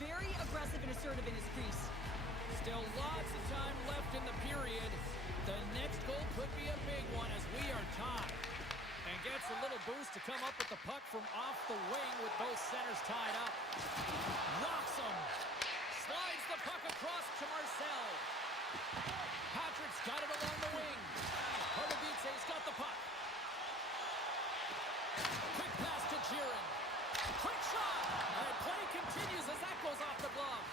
Very aggressive and assertive in his crease. Still lots of time left in the period. The next goal could be a big one as we are tied. And gets a little boost to come up with the puck from off the wing with both centers tied up. Rocks him. Slides the puck across to Marcel. Patrick's got it along the wing. Divize's got the puck. Quick pass to Jiren. Quick shot! And play continues as that goes off the glove.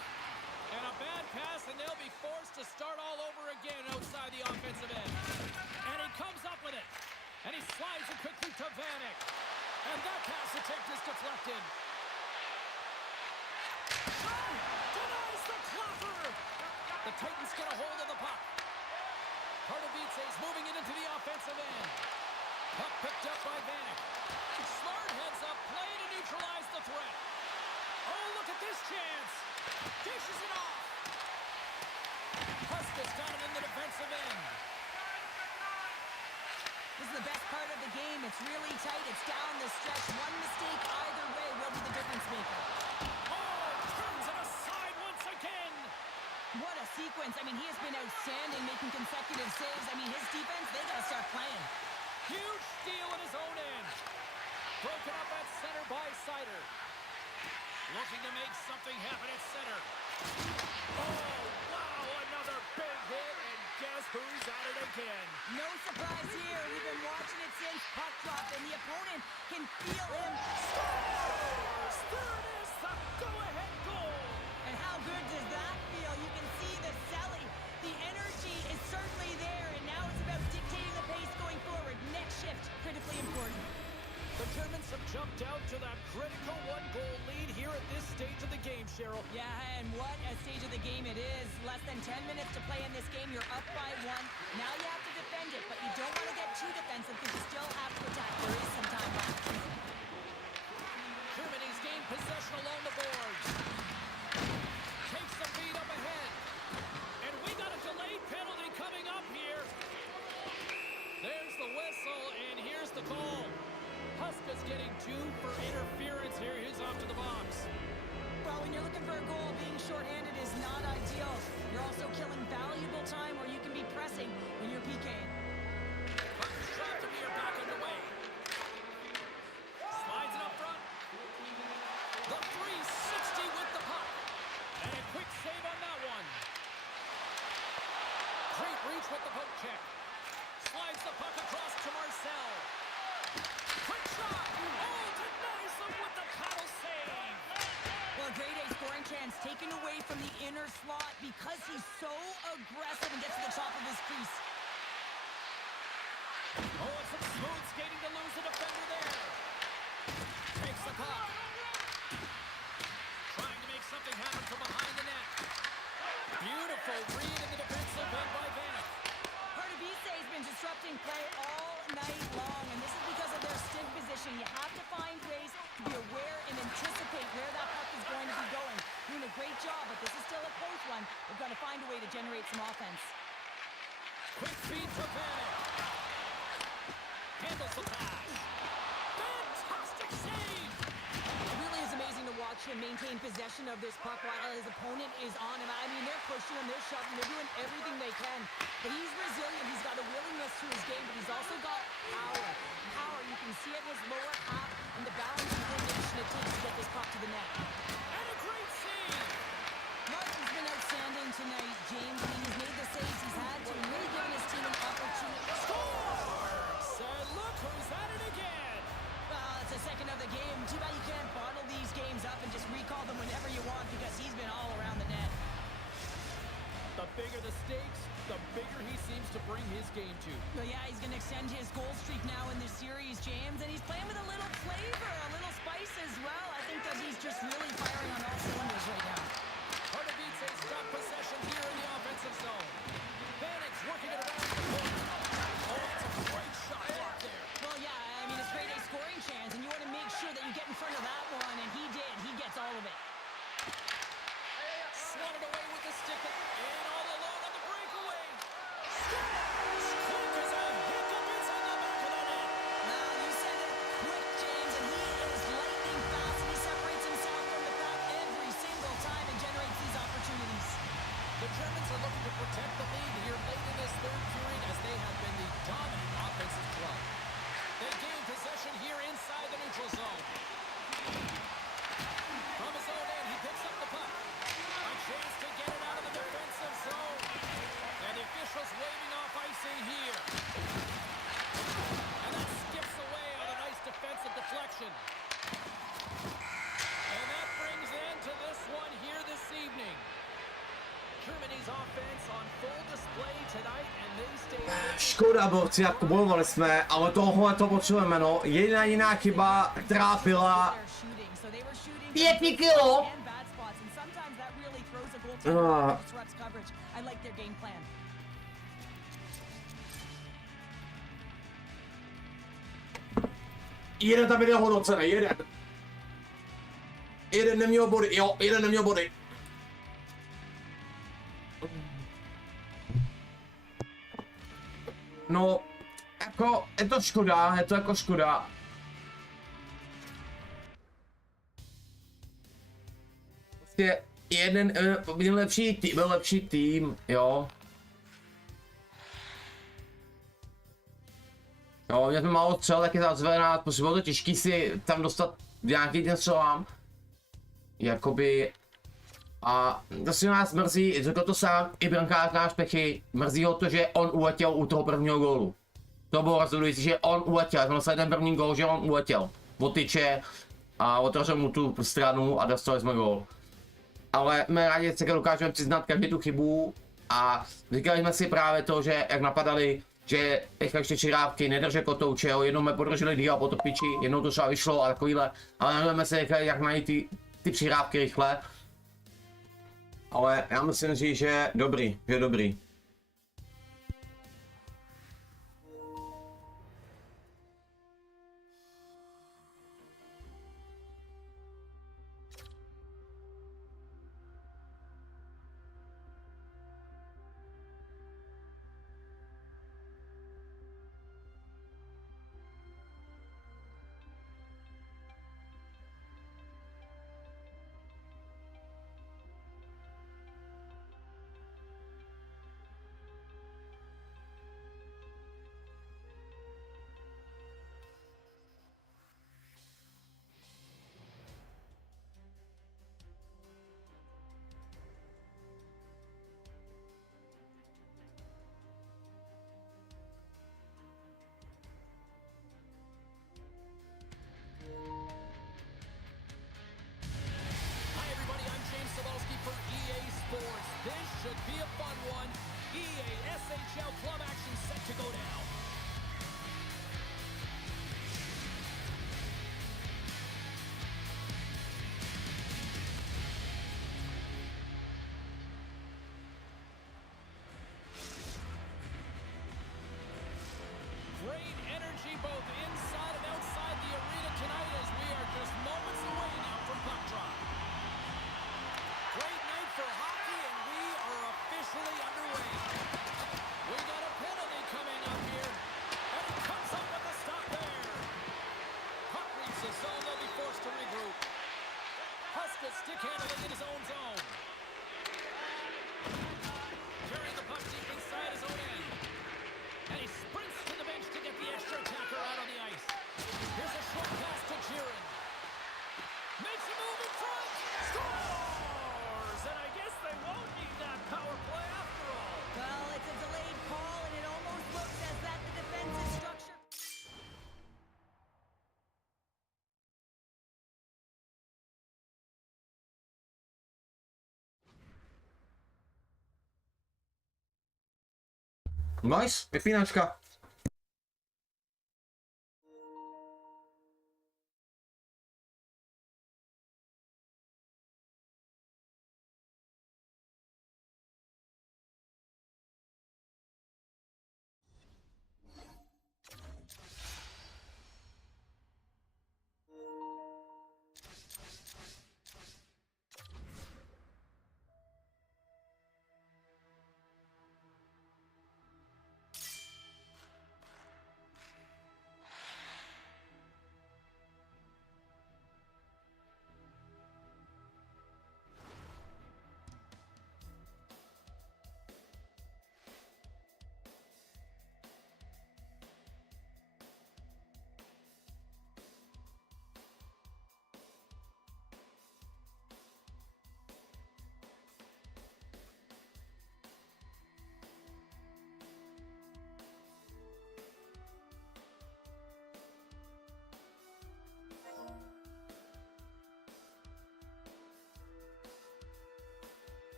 And a bad pass, and they'll be forced to start all over again outside the offensive end. And he comes up with it. And he slides it quickly to Vanek. And that pass attempt is deflected. Oh, denies the clapper! The Titans get a hold of the puck. Divize's moving it into the offensive end. Puck picked up by Vanek. Smart heads up, play to neutralize the threat. Oh, look at this chance. Dishes it off. Huska's got it in the defensive end. This is the best part of the game. It's really tight. It's down the stretch. One mistake either way will be the difference maker. Oh, turns it aside once again. What a sequence. I mean, he has been outstanding, making consecutive saves. I mean, his defense, they got to start playing. Huge steal at his own end. Broken up at center by Sider. Looking to make something happen at center. Oh, wow, another big hit, and guess who's at it again? No surprise here. We've been watching it since puck drop, and the opponent can feel him. Scores! There it is, the go-ahead goal. And how good does that feel? You can see the selling. The energy is certainly there, and now it's about dictating the pace going forward. Next shift, critically important. The Germans have jumped out to that critical one-goal lead here at this stage of the game, Cheryl. Yeah, and what a stage of the game it is. Less than 10 minutes to play in this game. You're up by 1. Now you have to defend it, but you don't want to get too defensive because you still have to attack. There is some time left. Germany's gained possession along the boards. Takes the feed up ahead. And we got a delayed penalty coming up here. There's the whistle, and here's the call. Huska's getting 2 for interference here. He's off to the box. Well, when you're looking for a goal, being shorthanded is not ideal. You're also killing valuable time where you can be pressing when you're PKing. Puck's dropped and we are back underway. Slides it up front. The 360 with the puck. And a quick save on that one. Great reach with the poke check. Slides the puck across to Marcel. Quick shot! Oh, denies him with the paddle save! Well, a grade A scoring chance taken away from the inner slot because he's so aggressive and gets to the top of his crease. Oh, and some smooth skating to lose the defender there. Takes the puck. great job, but this is still a close one. They've got to find a way to generate some offense. Quick feed to Vanek. Handles the pass. Fantastic save. It really is amazing to watch him maintain possession of this puck while his opponent is on him. I mean, they're pushing him, they're shoving, they're doing everything they can. But he's resilient, he's got a willingness to his game, but he's also got power. Power, you can see it in his lower half and the balance and coordination it takes to get this puck to the net. And a great save. Martin's been outstanding tonight, James. I mean, he's made the saves he's had to, and really given his team an opportunity. Scores! And look who's at it again. Well, it's the second of the game. Too bad you can't bottle these games up and just recall them whenever you want, because he's been all around the net. The bigger the stakes, the bigger he seems to bring his game to. Well, yeah, he's going to extend his goal streak now in this series, James, and he's playing with a little flavor, a little spice as well. I think that he's just really firing on all cylinders right now. Divize stop possession here in the offensive zone. Vanek's working it around the corner. Oh, that's a great shot block there. Well, yeah, I mean, it's grade A scoring chance, and you want to make sure that you get in front of that one, and he did. He gets all of it. Swatted away with the stick and all alone on the breakaway. Scores! Quick as a hiccup inside the back of the net. Now, you said it quick, James, and he is lightning fast, and he separates himself from the pack every single time and generates these opportunities. The Germans are looking to protect the lead here late in this third period as they have been the dominant offensive club. They gain possession here inside the neutral zone. From his own end, he picks up the puck. A chance to get it out of the defensive zone. And the officials waving off icing here. And that skips away on a nice defensive deflection. And that brings end to this one here this evening. Germany's offense on full display tonight and they stay... Škoda, borci, jak bojovali jsme, ale tohle to potřebujeme, no. Jediná chyba, která byla... 5 kilo! Jeden tam je hodnocený, jeden. Jeden neměl body, jo, jeden neměl body. No, jako, je to škoda, je to jako škoda. Prostě jeden, byl lepší tým, jo. Jo, měli jsme málo střel, tak je ta zvedená, prostě bylo to těžký si tam dostat nějaký ten střelám. Jakoby... A to si nás mrzí, řekl to sám i brankář náš Pechy, mrzí ho to, že on uletěl u toho prvního gólu. To bylo rozhodující, že on uletěl, jsme dostali ten první gól, že on uletěl. Od tyče a otevřel mu tu stranu a dostali jsme gól. Ale my rádi se dokážeme přiznat každý tu chybu a říkali jsme si právě to, že jak napadali, že rychle ještě čirávky, nedrže kotouče, jednou jsme podrželi díl po to piči, jednou to třeba vyšlo a takovýhle, ale nevíme si rychle, jak najít ty přihrávky rychle. Ale já musím říct, že dobrý, že dobrý. Should be a fun one. EA SHL club action set to go down. Great energy both inside and outside the arena tonight as we are just moments away now from puck drop. Great night. the zone, they'll be forced to regroup. Huska stick handling in his own zone. Carrying the puck deep inside his own end. And he sprints to the bench to get the extra attacker out on the ice. Here's a short pass to Jiren. Makes a move in front. Scores! And I guess they won't need that power play after all. Well, it's a delayed call, and it almost looks as that the defensive structure... Nice, vypínačka.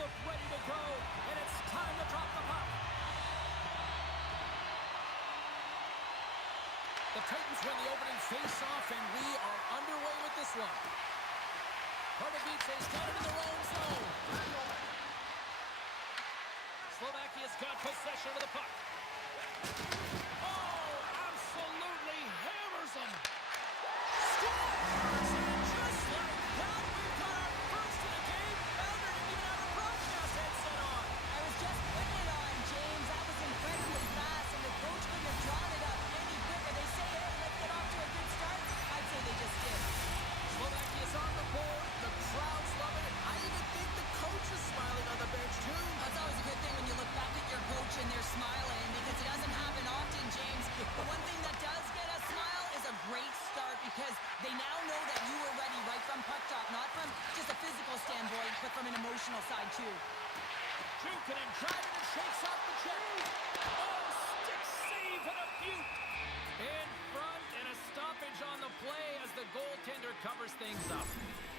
look ready to go, and it's time to drop the puck. The Titans win the opening face-off, and we are underway with this one. Divize's got it in their own zone. Slovakia's got possession of the puck. Oh, absolutely hammers them. Scores! And just like that, we've got our first of the game. Elder didn't even have a broadcast headset on. I was just putting it on, James. That was incredibly fast, and the coach couldn't have drawn it up any quicker. They say, hey, let's get off to a good start. I'd say they just did. Slovakia's on the board. The crowd's loving it. I even think the coach is smiling on the bench, too. That's always a good thing when you look back at your coach and they're smiling, because it doesn't happen often, James. But one thing that does get a smile is a great start, because they now know that you were ready right from puck drop, not from just a physical standpoint, but from an emotional side, too. Jukin and driving and shakes off the check. Oh, stick save and a beaut. In front, and a stoppage on the play as the goaltender covers things up.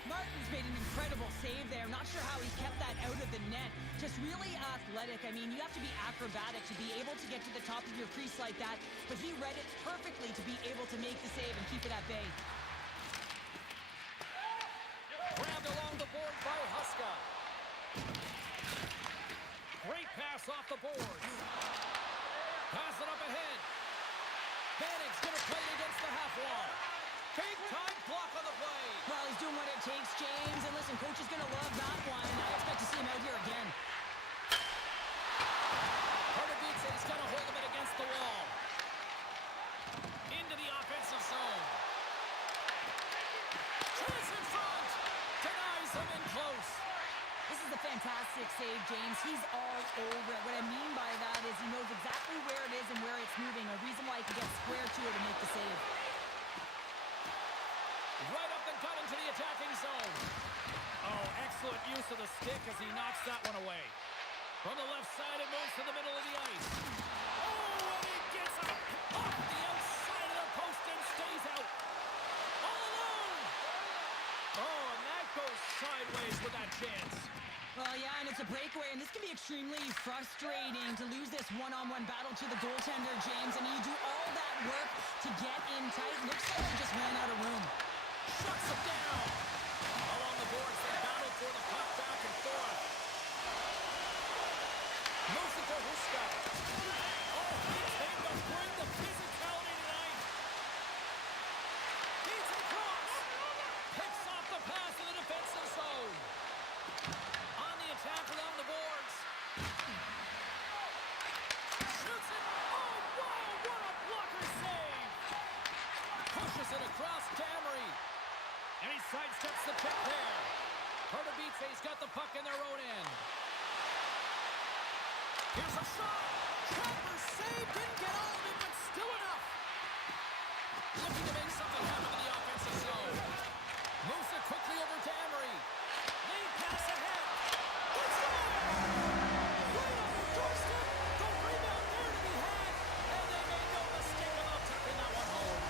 Martin's made an incredible save there. Not sure how he kept that out of the net. Just really athletic. I mean, you have to be acrobatic to be able to get to the top of your crease like that, but he read it perfectly to be able to make the save and keep it at bay. Grabbed along the board by Huska. Great pass off the boards. Pass it up ahead. Banning's going to play it against the half wall. Big time block on the play. Well, he's doing what it takes, James. And listen, coach is going to love that one. I expect to see him out here again. Divize's got a hold of it against the wall. Into the offensive zone. Chance in front. Denies him in close. This is a fantastic save, James. He's all over it. What I mean by that is he knows exactly where it is and where it's moving. A reason why he can get square to it and make the save. Right up the gut into the attacking zone. Oh, excellent use of the stick as he knocks that one away. From the left side, it moves to the middle of the ice. Oh, and he gets up off the outside of the post and stays out. All alone. Oh, and that goes sideways with that chance. Well, yeah, and it's a breakaway, and this can be extremely frustrating to lose this one-on-one battle to the goaltender, James. I mean, you do all that work to get in tight. Looks like he just ran out of room. Shuts him down. Along the boards, they battle for the puck back and forth. Moves it to Huska. Oh, he's able to bring the physicality tonight. Feeds it across. Picks off the pass in the defensive zone. On the attack along the boards. Shoots it. Oh, wow, what a blocker save. Pushes it across Camry. And he sidesteps the check there. Divize's got the puck in their own end. Here's a shot. Trapper save. Didn't get all of it, but still enough. Looking to make something happen in the offensive zone. Moves it quickly over to Emery. Lead pass ahead. Let's go! Right on the doorstep. The rebound there to be had. And they made no mistake about tucking that one home.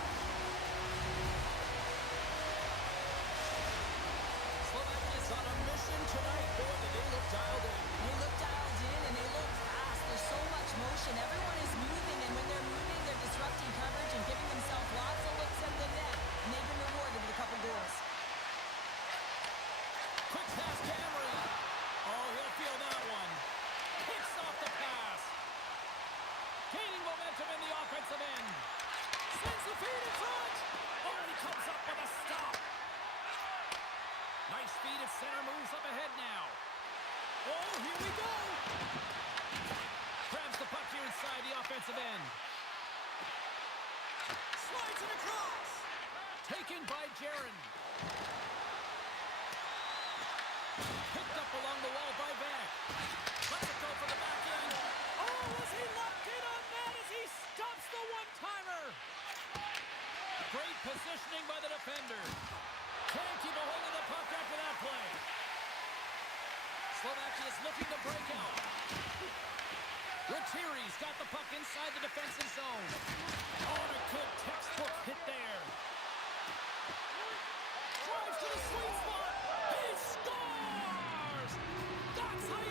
Slovakia's on a mission tonight. Boy, did they look dialed in. They look dialed in, and they look fast. There's so much motion. Everyone is moving, and when they're moving, they're disrupting coverage and giving themselves lots of looks at the net. And they've been rewarded with a couple goals. Quick pass to Emery. Oh, he'll feel that one. Picks off the pass. Gaining momentum in the offensive end. Sends the feed in front. Oh, he comes up with a stop. Nice feed at center. Moves up ahead now. Oh, here we go. Grabs the puck here inside the offensive end. Slides it across. Taken by Jaron. Picked up along the wall by Beck. Lets it go for the back end. Oh, was he locked in on that as he stops the one-timer? Great positioning by the defender. Can't keep a hold of the puck after that play. Slovakia's looking to break out. Rattiri's got the puck inside the defensive zone. Oh, and a good textbook hit there. Drives to the sweet spot. He scores! That's how you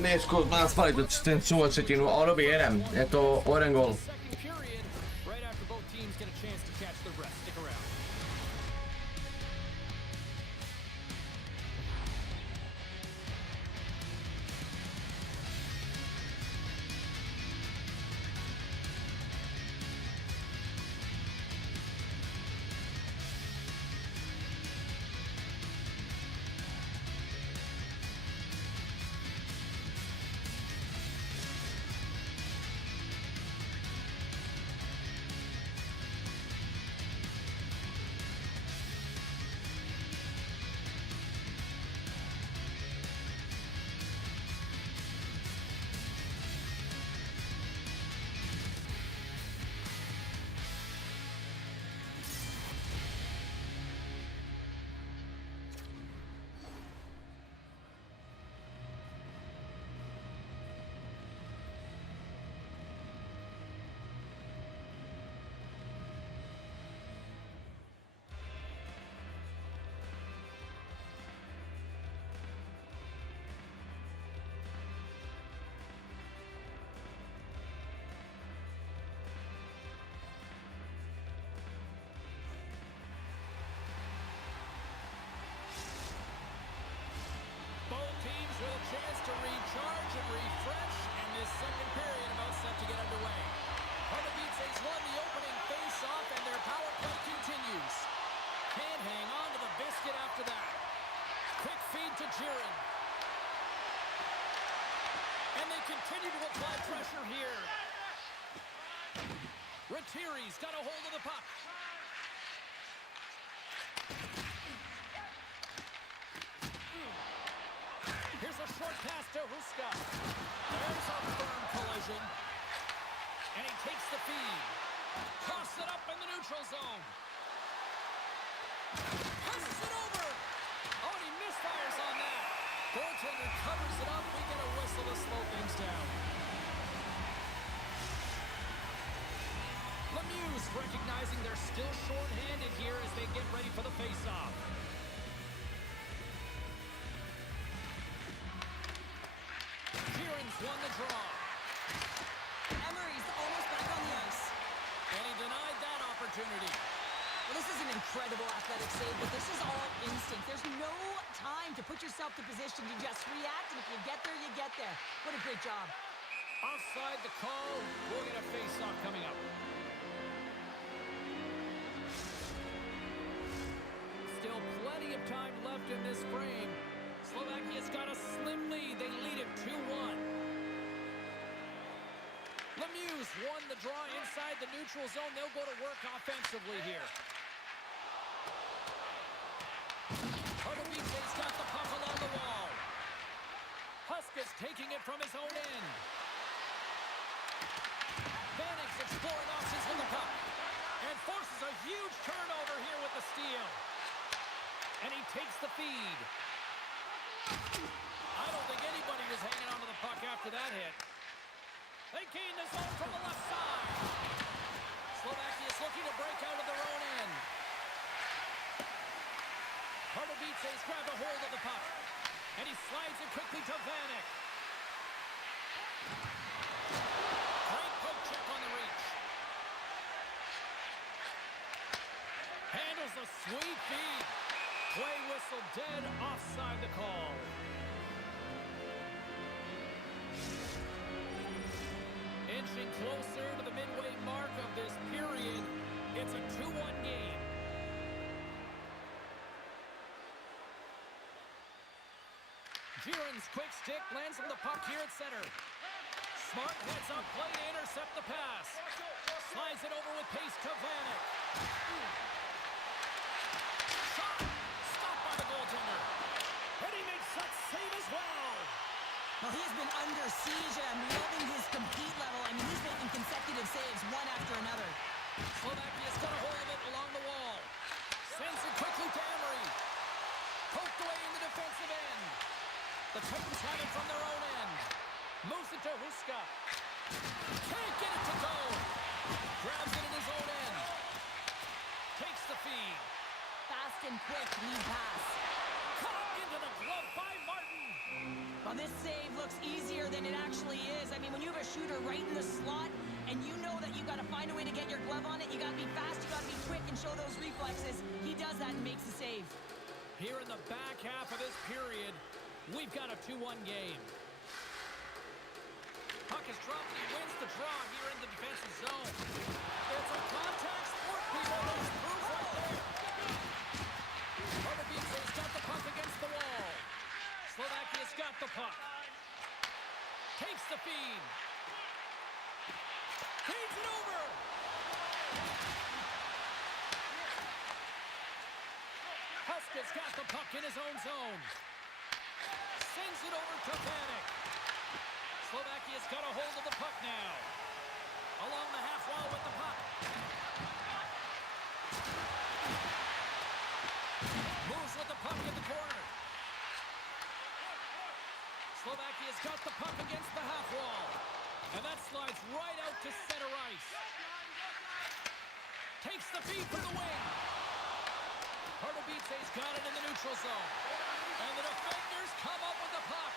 Nejsko, má spalit ten celou třetinu, ale dobrý, jedem. Je to o jeden gol. Second period, right after both teams get a chance to catch their breath. Stick around. Both teams with a chance to recharge and refresh, and this second period about set to get underway. Divize's won the opening face-off, and their power play continues. Can't hang on to the biscuit after that. Quick feed to Jiren. And they continue to apply pressure here. Retiri's got a hold of the puck. Here's a short pass to Huska. There's a firm collision. And he takes the feed. Toss it up in the neutral zone. Passes it over. Oh, and he misfires on that. Goaltender covers it up. We get a whistle to slow things down. Lemieux recognizing they're still short-handed here as they get ready for the face-off. Jiren's won the draw. Emery's almost back on the ice. And he denied that opportunity. Well, this is an incredible athletic save, but this is all instinct. There's no time to put yourself to position to just react, and if you get there, you get there. What a great job. Offside the call. We'll get a face-off coming up. Still plenty of time left in this frame. Slovakia's got a slim lead. They lead it 2-1. Lemieux won the draw inside the neutral zone. They'll go to work offensively here. Divize's got the puck along the wall. Huska's taking it from his own end. Vanek's exploring options with the puck. And forces a huge turnover here with the steal. And he takes the feed. I don't think anybody was hanging onto the puck after that hit. They gain the zone from the left side. Slovakia's looking to break out of their own end. Divize's grabbed a hold of the puck. And he slides it quickly to Vanek. Great poke check on the reach. Handles a sweet feed. Play whistle dead, offside the call. Inching closer to the midway mark of this period. It's a 2-1 game. Jiren's quick stick lands on the puck here at center. Smart heads up play to intercept the pass. Slides it over with pace to Vanek. Shot! Stopped by the goaltender. And he makes that save as well. Well, he's been under siege, and I'm loving his compete level. I mean, he's making consecutive saves one after another. Slovakia's got a hold of it along the wall. Sends it quickly to Emery. Poked away in the defensive end. The Titans have it from their own end. Moves it to Huska. Can't get it to go. Grabs it in his own end. Takes the feed. Fast and quick lead pass. Caught into the glove by Martin. Well, this save looks easier than it actually is. I mean, when you have a shooter right in the slot and you know that you got to find a way to get your glove on it, you got to be fast, you got to be quick and show those reflexes. He does that and makes the save. Here in the back half of this period, we've got a 2-1 game. Puck is dropped and he wins the draw here in the defensive zone. It's a contact sport, people. There's proof right there. Divize's got the puck against the wall. Slovakia's got the puck. Takes the feed. Feeds it over. Huska's got the puck in his own zone. Sends it over to Vanek. Slovakia's got a hold of the puck now. Along the half wall with the puck. Moves with the puck in the corner. Slovakia's got the puck against the half wall. And that slides right out to center ice. Takes the feed for the wing. Divize's got it in the neutral zone. And the defenders come up with the puck.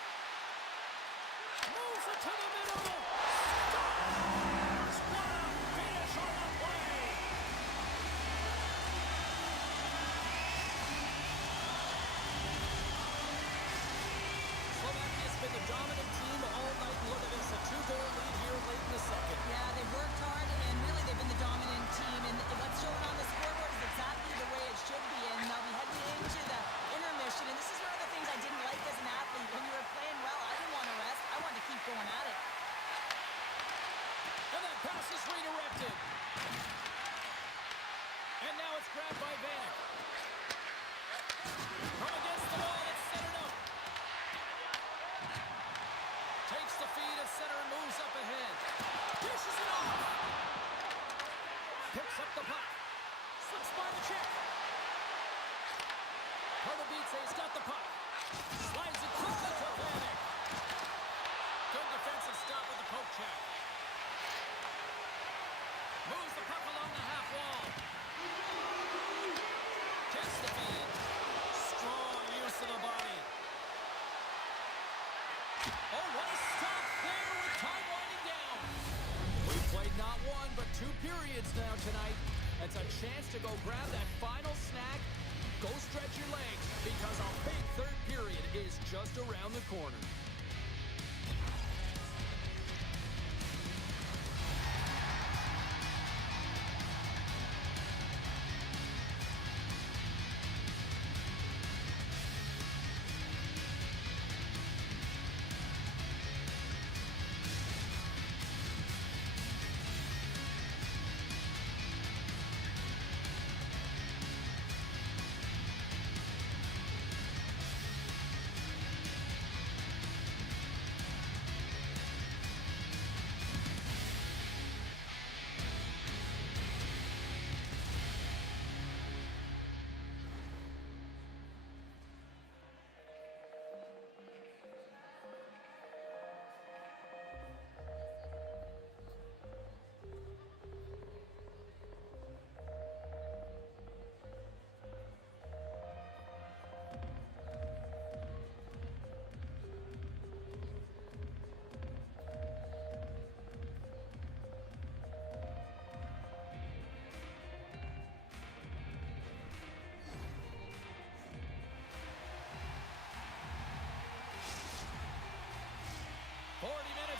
Moves it to the middle. Scores! What a finish on the play! Slovakia's been the dominant team all night. Look at this, a 2-goal lead here late in the second. Yeah, they've worked hard, and really they've been the dominant team. And what's shown on the scoreboard is exactly the way it should be. And they'll be heading into the intermission. And this is one of the things I didn't like as an athlete. When you were playing well, I didn't want to rest. I wanted to keep going at it. And that pass is redirected. And now it's grabbed by Vanek. From against the wall, it's centered up. Takes the feed at center and moves up ahead. Dishes it off. Picks up the puck. Slips by the check. Divize's got the puck. Slides it quickly to Vanek. Good defensive stop with the poke check. Moves the puck along the half wall. Takes the feed. Strong use of the body. Oh, what a stop there with time winding down. We've played not one, but 2 periods now tonight. It's a chance to go grab that final snack. Go stretch your legs because a big third period is just around the corner.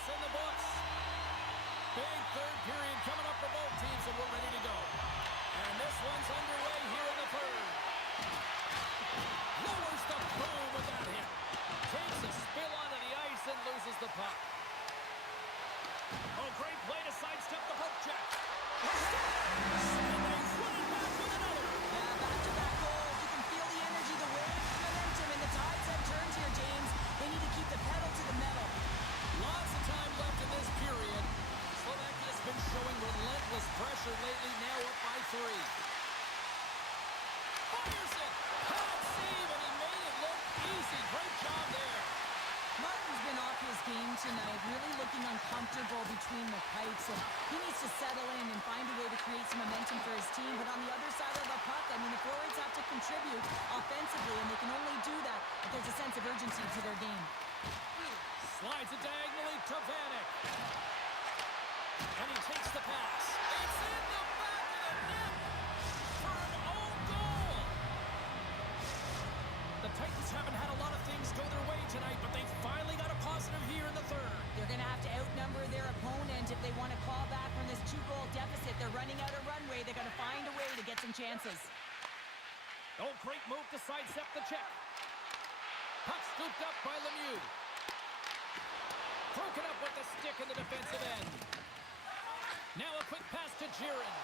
In the books. Big third period coming up for both teams, and we're ready to go. And this one's underway here in the third. Lowers the boom with that hit. Takes a spill onto the ice and loses the puck. Oh, great play to sidestep the poke check. And they run it back with another. Yeah, back-to-back goals. You can feel the energy, the wave, the momentum, and the tides have turned here, James. They need to keep the pedal to the metal. Lots of time left in this period. Slovakia's been showing relentless pressure lately, now up by 3. Fires it! Hard save, and he made it look easy. Great job there. Martin's been off his game tonight, really looking uncomfortable between the pipes, and he needs to settle in and find a way to create some momentum for his team. But on the other side of the puck, I mean, the forwards have to contribute offensively, and they can only do that if there's a sense of urgency to their game. Slides it diagonally to Vanek. And he takes the pass. It's in the back of the net for an own goal. The Titans haven't had a lot of things go their way tonight, but they finally got a positive here in the third. They're going to have to outnumber their opponent if they want to claw back from this 2-goal deficit. They're running out of runway. They're going to find a way to get some chances. Oh, great move to sidestep the check. Puck scooped up by Lemieux. Broken up with the stick in the defensive end. Now a quick pass to Jiren.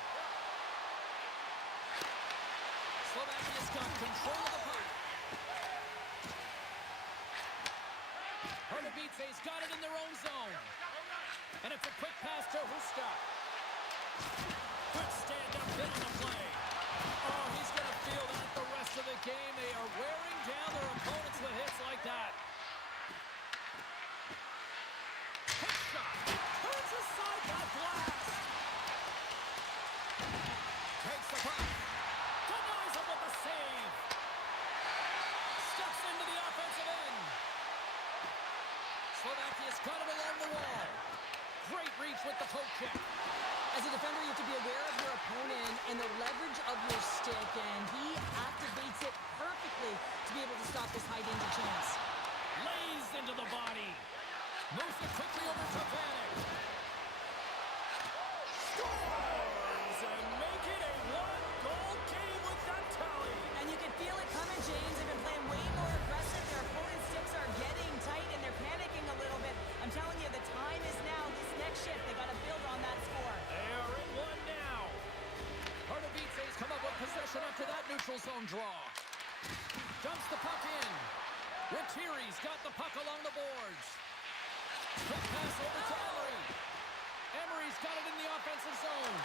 Slovakia's got control of the puck. Divize's got it in their own zone. And it's a quick pass to Huska. Good stand-up hit on the play. Oh, he's going to feel that the rest of the game. They are wearing down their opponents with hits like that. Hit shot. Turns aside that blast. Takes the puck. Denies him with the save. Steps into the offensive end. Slovakia's got it along the wall. Great reach with the poke check. As a defender, you have to be aware of your opponent and the leverage of your stick, and he activates it perfectly to be able to stop this high-danger chance. Lays into the body. Moves it quickly over to Vanek. Scores and make it a one-goal game with that tally. And you can feel it coming, James. They've been playing way more aggressive. Their opponent's sticks are getting tight, and they're panicking a little bit. I'm telling you, the time is now. This next shift, they got to build on that score. They are in one now. Divize's come up with possession after that neutral zone draw. Dumps the puck in. Rattiri's got the puck along the boards. Quick pass over to Emery. Emery's got it in the offensive zone.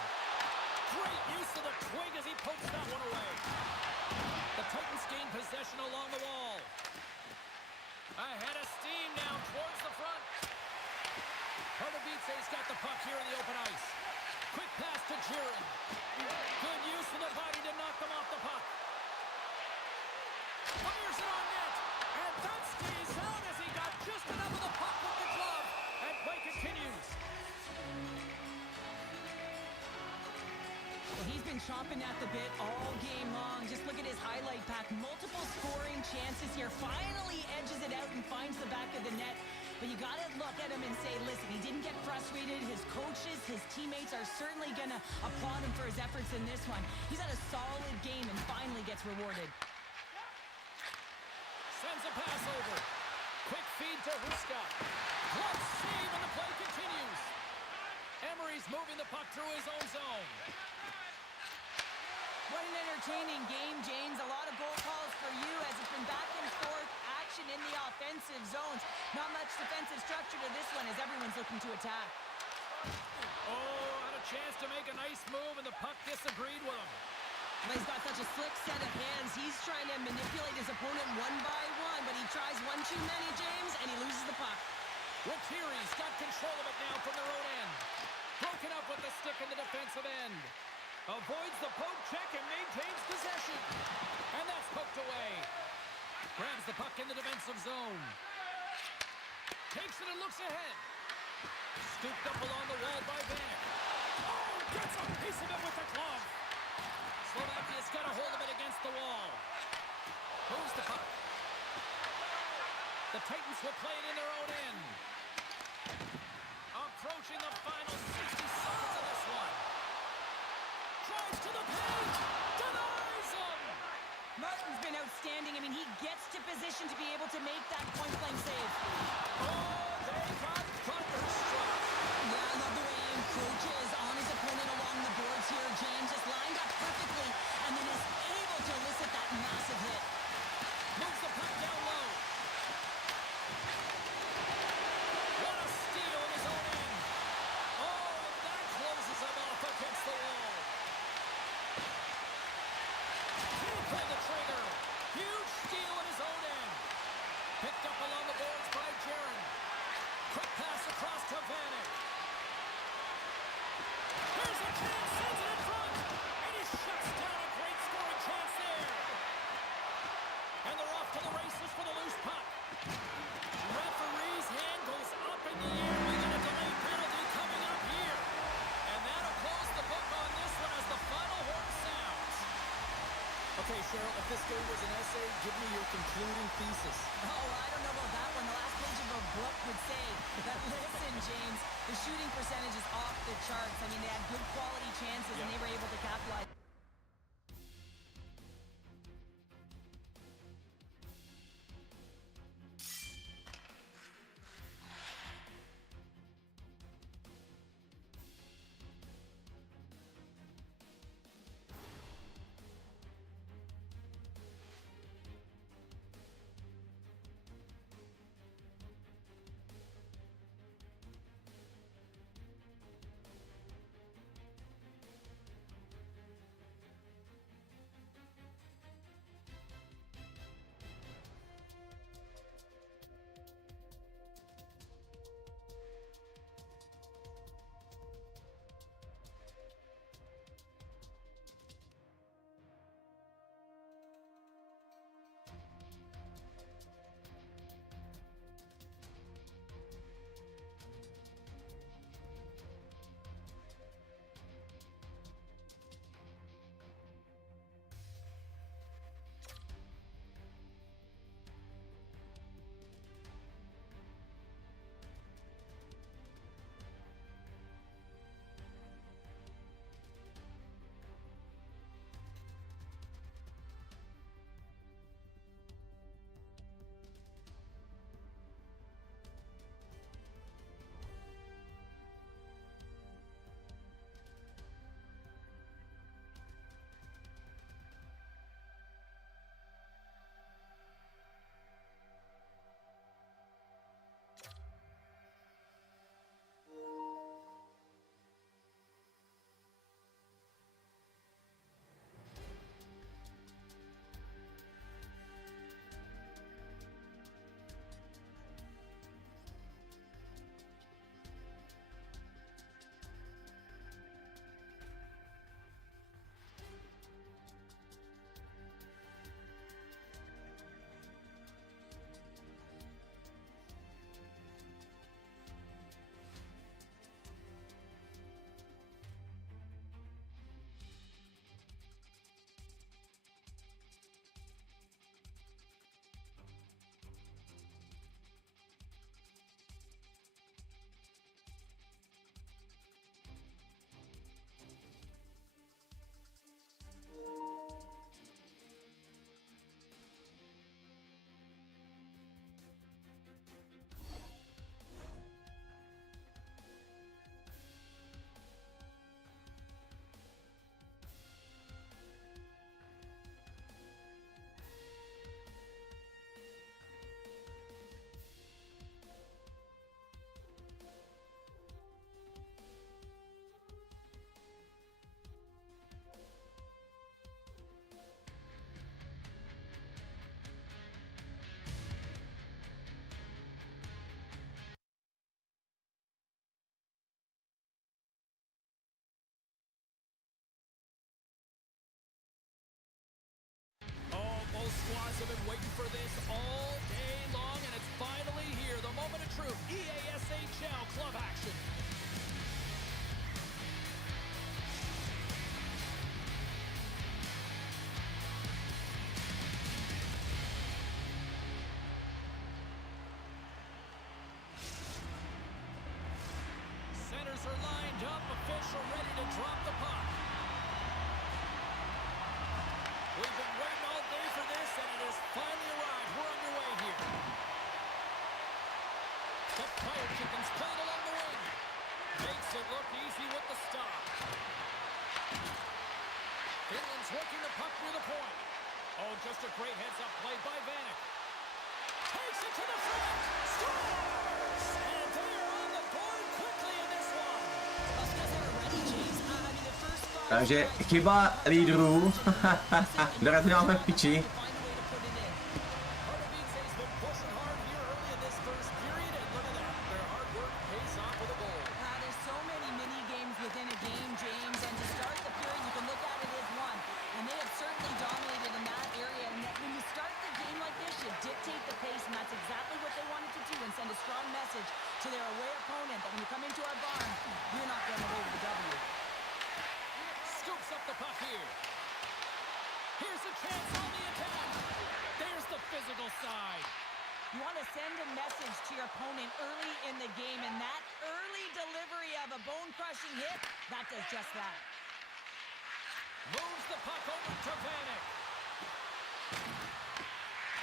Great use of the twig as he pokes that one away. The Titans gain possession along the wall. Ahead of steam now towards the front. Divize's got the puck here in the open ice. Quick pass to Jiren. Good use of the body to knock them off the puck. Fires it on net. And that stays out as he got just enough of the puck with the glove. And play continues. Well, he's been chomping at the bit all game long. Just look at his highlight pack. Multiple scoring chances here. Finally edges it out and finds the back of the net. But you got to look at him and say, listen, he didn't get frustrated. His coaches, his teammates are certainly going to applaud him for his efforts in this one. He's had a solid game and finally gets rewarded. Sends a pass over. Quick feed to Huska. Glove save and the play continues. Emery's moving the puck through his own zone. What an entertaining game, James. A lot of goal calls for you as it's been back and forth action in the offensive zones. Not much defensive structure to this one as everyone's looking to attack. Oh, had a chance to make a nice move and the puck disagreed with him. Well, he's got such a slick set of hands. He's trying to manipulate his opponent one by one, but he tries one too many, James, and he loses the puck. Rattiri's got control of it now from their own end. Broken up with the stick in the defensive end. Avoids the poke check and maintains possession. And that's poked away. Grabs the puck in the defensive zone. Takes it and looks ahead. Scooped up along the wall by Vanek. Oh, gets a piece of it with the glove. Slovakia's got a hold of it against the wall. Moves the puck. The Titans will play it in their own end. Approaching the final 60 seconds of this one. Tries to the paint. Denies him. Martin's been outstanding. I mean, he gets to position to be able to make that point-blank save. Oh, they got thunderstruck. Yeah, I love the way he encroaches on his opponent along the boards here. James is lined up perfectly and then is able to elicit that massive hit. Moves the puck down low. What a steal in his own end. Oh, that closes him off against the wall. Can't pull the trigger. Huge steal in his own end. Picked up along the boards by Jiren. Quick pass across to Vanek. Here's a chance, sends it in front. And he shuts down a great scoring chance there. And they're off to the races for the loose puck. Referee's hand goes Okay, Cheryl, if this game was an essay, give me your concluding thesis. Oh, I don't know about that one. The last page of a book would say. But listen, James, the shooting percentage is off the charts. I mean, they had good quality chances and they were able to capitalize. Both squads have been waiting for this all day long, and it's finally here. The moment of truth. EASHL club action. Centers are lined up. Official ready to drop the puck. We've been waiting all day for this, and it has finally arrived. We're underway here. The Fire Chickens playing along the wing. Makes it look easy with the stop. Finland's working the puck near the point. Oh, just a great heads-up play by Vanek. Takes it to the front. Scores! And they're on the board quickly in this one. Us guys are ready, James. I mean, the first five Takže chyba lídrů. Dorazili máme v piči. Divize's been pushing hard here early in this first period, and look at that. Their hard work pays off with a goal. There's so many mini games within a game, James, and to start the period, you can look at it as one. And they have certainly dominated in that area. And when you start the game like this, you dictate the pace, and that's exactly what they wanted to do and send a strong message to their away opponent that when you come into our barn, you're not going away with the W. Scoops up the puck here. Here's a chance on the attack. There's the physical side. You want to send a message to your opponent early in the game, and that early delivery of a bone-crushing hit, that does just that. Moves the puck over to Vanek.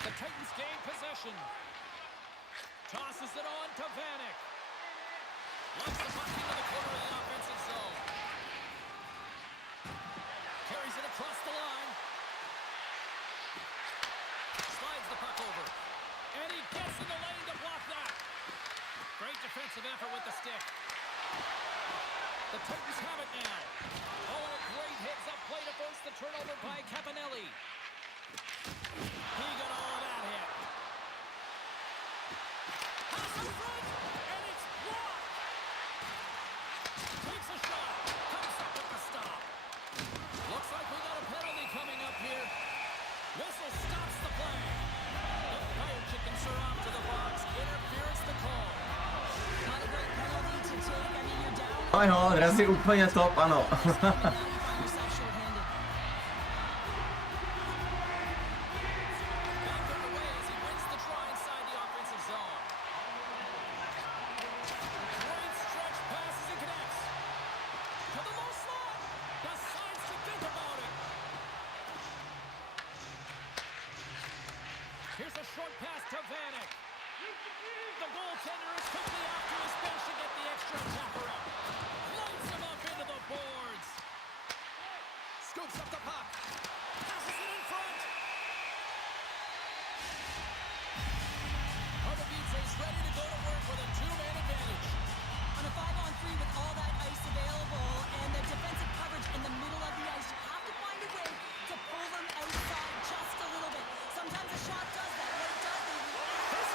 The Titans gain possession. Tosses it on to Vanek. Launches the puck into the corner of the offensive zone. Carries it across the line. Slides the puck over. And he gets in the lane to block that. Great defensive effort with the stick. The Titans have it now. Oh, and a great heads up play to force the turnover by Campanelli. He got all of that hit. Pass in front, and it's blocked. Takes a shot, comes up with the stop. Looks like we got a penalty coming up here. Whistle stops the play. The Fire Chickens are off to the box. Interference the call. Not a great penalty to take. I mean, you're down. Ano, Drazi úplně top, ano. Now you find yourself shorthanded. Back underway as he wins the try inside the offensive zone. Great stretch passes and connects. To the low slot. Decides to think about it. Here's a short pass to Vanek. The goaltender is quickly off to his bench to get the extra attacker up. Lights him up into the boards. Scoops up the puck. Passes it in front. Divize is ready to go to work with a two-man advantage. On a 5-on-3 with all that ice available and the defensive coverage in the middle of the ice, you have to find a way to pull them outside just a little bit. Sometimes a shot does that. What it does,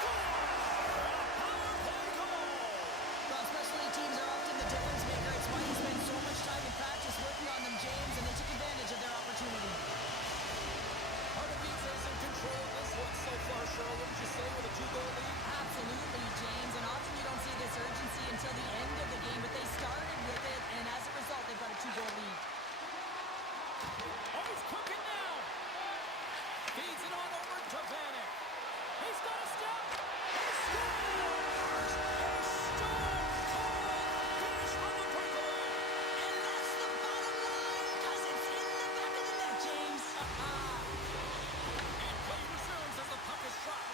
well, especially teams are often the difference maker. It's why you spend so much time in practice working on them, James, and they took advantage of their opportunity. Divize is in control of this one so far, Cheryl. Wouldn't you say, with a 2-goal lead? Absolutely, James, and often you don't see this urgency until the end of the game, but they started with it, and as a result, they've got a 2-goal lead. Oh, he's cooking now. Feeds it on over to Vanek. He's got a step. He scores! A stone-cold finish on the breakaway. And that's the bottom line, because it's in the back of the net, James. And play resumes as the puck is dropped.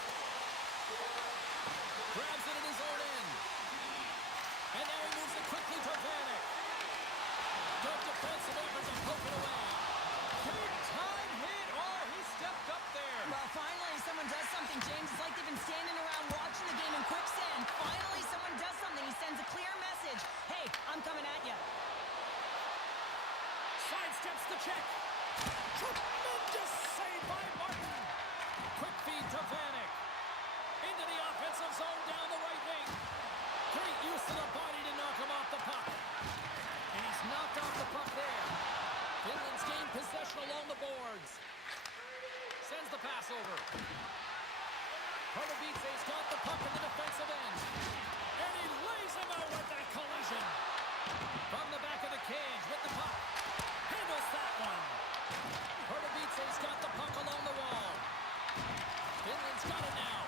Grabs it in his own end. And now he moves it quickly to Vanek. Good defensive effort to poke it away. Big time hit. Oh, he stepped up there. Well, finally, someone does something, James. It's like they've been standing around watching the game in quicksand. Finally, someone does something. He sends a clear message. Hey, I'm coming at you. Sidesteps the check. Tremendous save by Martin. Quick feed to Vanek. Into the offensive zone down the right wing. Great use of the body to knock him off the puck. And he's knocked off the puck there. Finland's gained possession along the boards. Sends the pass over. Divize's got the puck in the defensive end. And he lays him out with that collision. From the back of the cage with the puck. Handles that one. Divize's got the puck along the wall. Finland's got it now.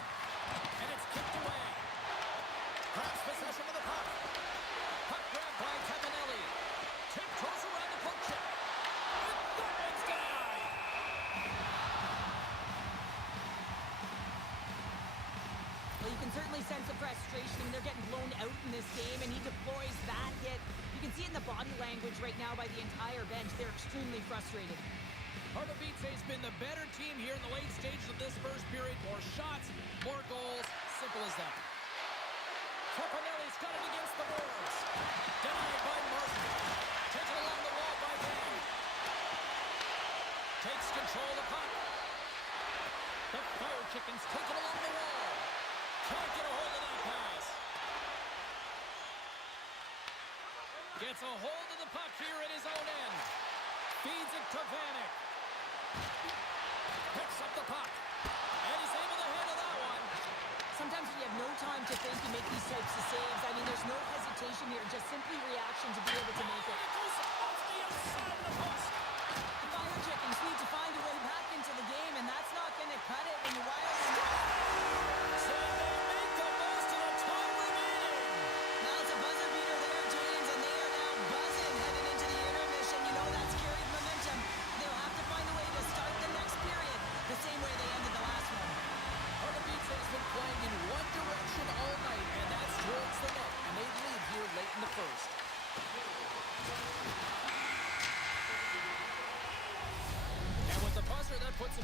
And it's kicked away. Grabs possession of the puck. Puck grabbed by Campanelli. Tiptoes around the poke check. And that one's denied. Well, you can certainly sense the frustration. I mean, they're getting blown out in this game, and he deploys that hit. You can see it in the body language right now by the entire bench. They're extremely frustrated. Divize's been the better team here in the late stages of this first period. More shots, more goals. Simple as that. Campanelli's got it against the boards. Denied by Martin. Taken along the wall by Van. Takes control of the puck. The Fire Chickens take it along the wall. Can't get a hold of that pass. Gets a hold of the puck here in his own end. Feeds it to Vanek. Picks up the puck. And he's able to handle that one. Sometimes when you have no time to think, you make these types of saves. I mean, there's no hesitation here, just simply reaction to be able to make it. And it goes off the outside of the post. The Fire Chickens need to find a way back.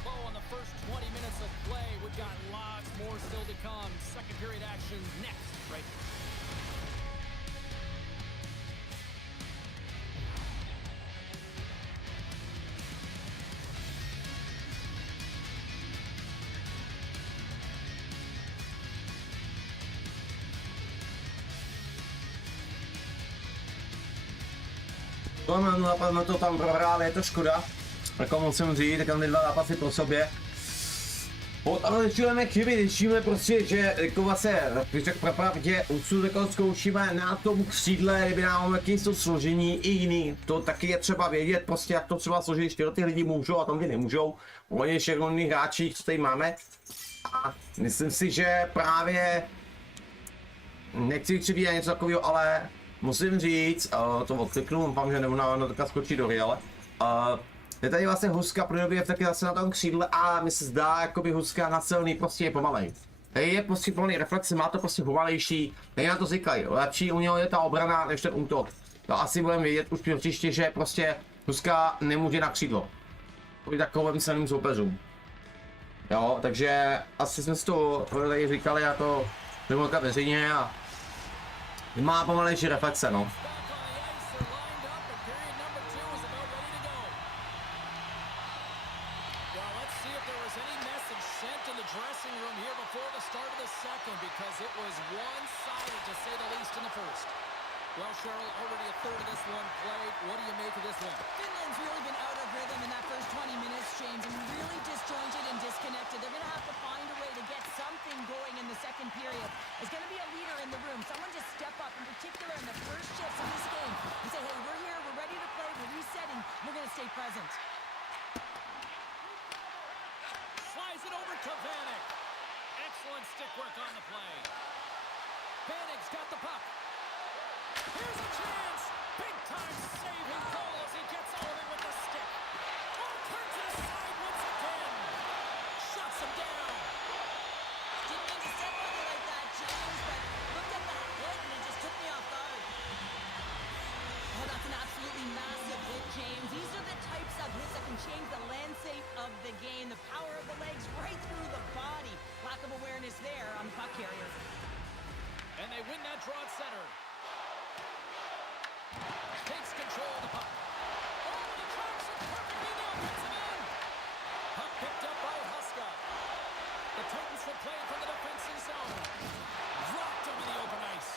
slow on the first 20 minutes of play. We've got lots more still to come. Second period action next, right? Jsme to tam prohráli, je to škoda. Jako musím říct, tak tam ty dva zápasy po sobě. Ale zjišťujeme chyby, zjišťujeme prostě, že jako vlastně, když tak pravdě, odsud jako zkoušíme na tom křídle, kdyby nám jaký to složení i jiný. To taky je třeba vědět, prostě jak to třeba složit, že ty lidi můžou a tam ty nemůžou. Oni všechno hráči, co tady máme. A myslím si, že právě nechci křivit něco takového, ale musím říct, to odkliknu, doufám, že nebudu na taká skočit do real. Je tady vlastně Huska pro době taky zase na tom křídle a mi se zdá, jakoby Huska na silný prostě je pomalej. Tady je prostě pomalý reflexe, má to prostě pomalejší, není na to zvyklý. Lepší u něho je ta obrana než ten útok. To asi budeme vědět už příště, že prostě Huska nemůže na křídlo. Kvůli takovým silným soupeřům. Jo, takže asi jsme si to tady říkali a to nebo veřejně a má pomalejší reflexe, no. Well, Cheryl, already a third of this one played. What do you make of this one? Finland's really been out of rhythm in that first 20 minutes, James, and really disjointed and disconnected. They're going to have to find a way to get something going in the second period. There's going to be a leader in the room. Someone just step up, in particular in the first shifts of this game, and say, hey, we're here, we're ready to play, we're resetting, we're going to stay present. Slides it over to Vanek. Excellent stick work on the play. Vanek's got the puck. Here's a chance! Big time saving goal as he gets all of it with the stick. Oh, turns it aside once again. Shuts him down. Didn't mean to step on you like that, James, but looked at that hit and it just took me off guard. Oh, that's an absolutely massive hit, James. These are the types of hits that can change the landscape of the game. The power of the legs right through the body. Lack of awareness there on the puck carrier. And they win that draw at center. Takes control of the puck. Oh, the tracks it perfectly in the offensive end. Puck picked up by Huska. The Titans will play from the defensive zone. Dropped over the open ice.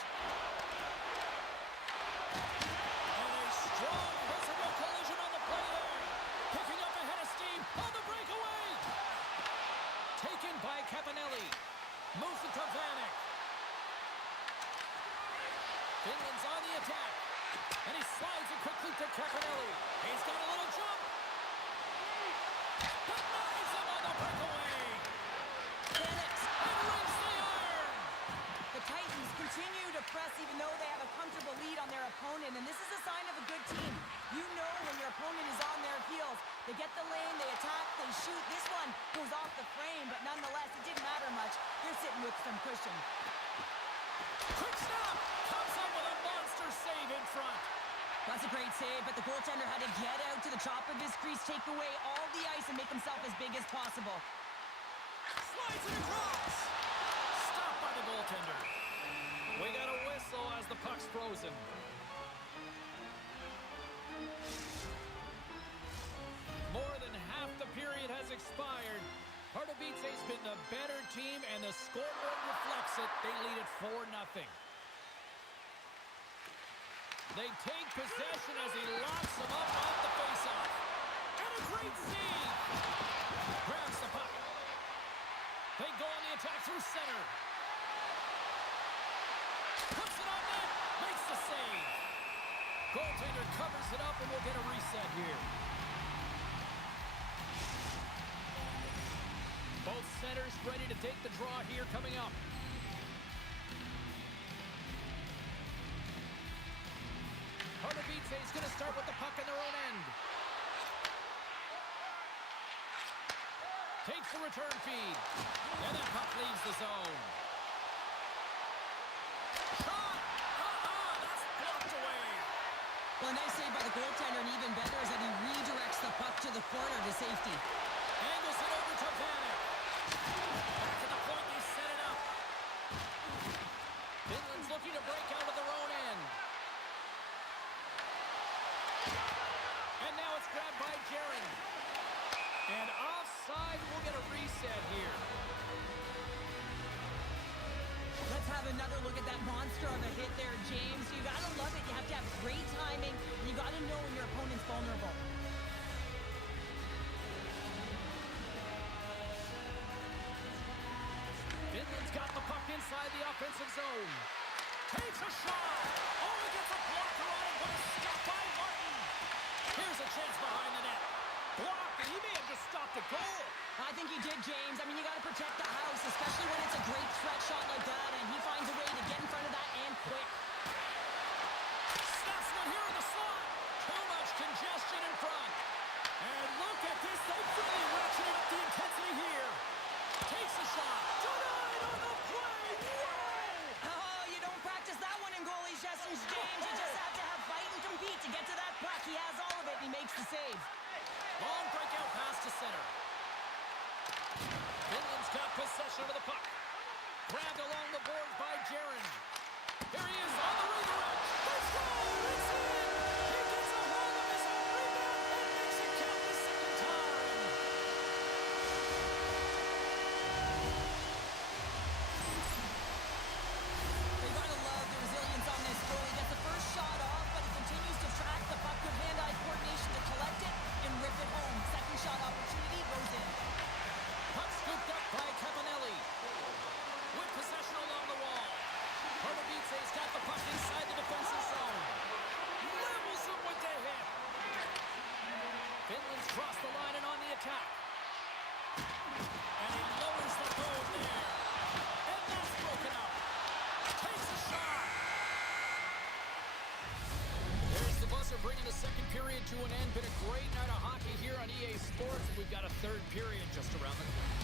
And a strong physical collision on the play there. Picking up ahead of steam on the breakaway. Taken by Capanelli. Moves it to Vanek. Finland's on the attack. And he slides it quickly to Capanelli. He's got a little jump. Denies him on the breakaway. Phoenix. And rings the iron. The Titans continue to press even though they have a comfortable lead on their opponent, and this is a sign of a good team. You know when your opponent is on their heels. They get the lane, they attack, they shoot. This one goes off the frame, but nonetheless, it didn't matter much. They're sitting with some cushion. Quick stop. Comes up with a monster save in front. That's a great save, but the goaltender had to get out to the top of his crease, take away all the ice, and make himself as big as possible. Slides it across. Stopped by the goaltender. We got a whistle as the puck's frozen. More than half the period has expired. Pardubice's been the better team, and the scoreboard reflects it. They lead it 4-0. They take possession as he locks them up off the faceoff. And a great save! Grabs the puck. They go on the attack through center. Puts it on net. Makes the save. Goaltender covers it up and we'll get a reset here. Both centers ready to take the draw here coming up. Pardubice is going to start with the puck in their own end. Takes the return feed. And that puck leaves the zone. Shot! That's blocked away. Well, a nice save by the goaltender, and even better is that he redirects the puck to the corner to safety. Angles it over Vanek. Back to the point, they set it up. Finland's looking to break out of their own end. And now it's grabbed by Jaron. And offside, we'll get a reset here. Let's have another look at that monster of a hit there, James. You gotta love it. You have to have great timing. You gotta know when your opponent's vulnerable. Finland's got the puck inside the offensive zone. Takes a shot. Oh, he gets a blocker on it, but a stop by Martin. Here's a chance behind the net. Blocked, and he may have just stopped a goal. I think he did, James. I mean, you gotta protect the house, especially when it's a great stretch shot like that, and he finds a way to get in front of that and quick. Snaps one here in the slot. Too much congestion in front. And look at this. They've really ratcheted up the intensity here. Takes a shot. Denied on the play. Whoa! Oh, you don't practice that one in goalie sessions, James. You just have to have fight and compete to get to that puck. He has all of it, and he makes the save. Long breakout pass to center. Finland's got possession of the puck. Grabbed along the boards by Jaron. Here he is on the redirect. Let's go! It's in! He gets a hold of his own rebound and makes it count the second time. They gotta love the resilience on this goal. He gets the first shot off, but he continues to track the puck with hand-eye coordination to collect it and rip it home. Second shot opportunity goes in. Puck scooped up by Caponelli. With possession along the wall. Divize's got the puck inside the defensive zone. Levels him with the hit. Finland's crossed the line and on the attack. And he lowers the goal there. And that's broken up. Takes a shot. There's the buzzer bringing the second period to an end. Been a great night of hockey here on EA Sports. We've got a third period just around the corner.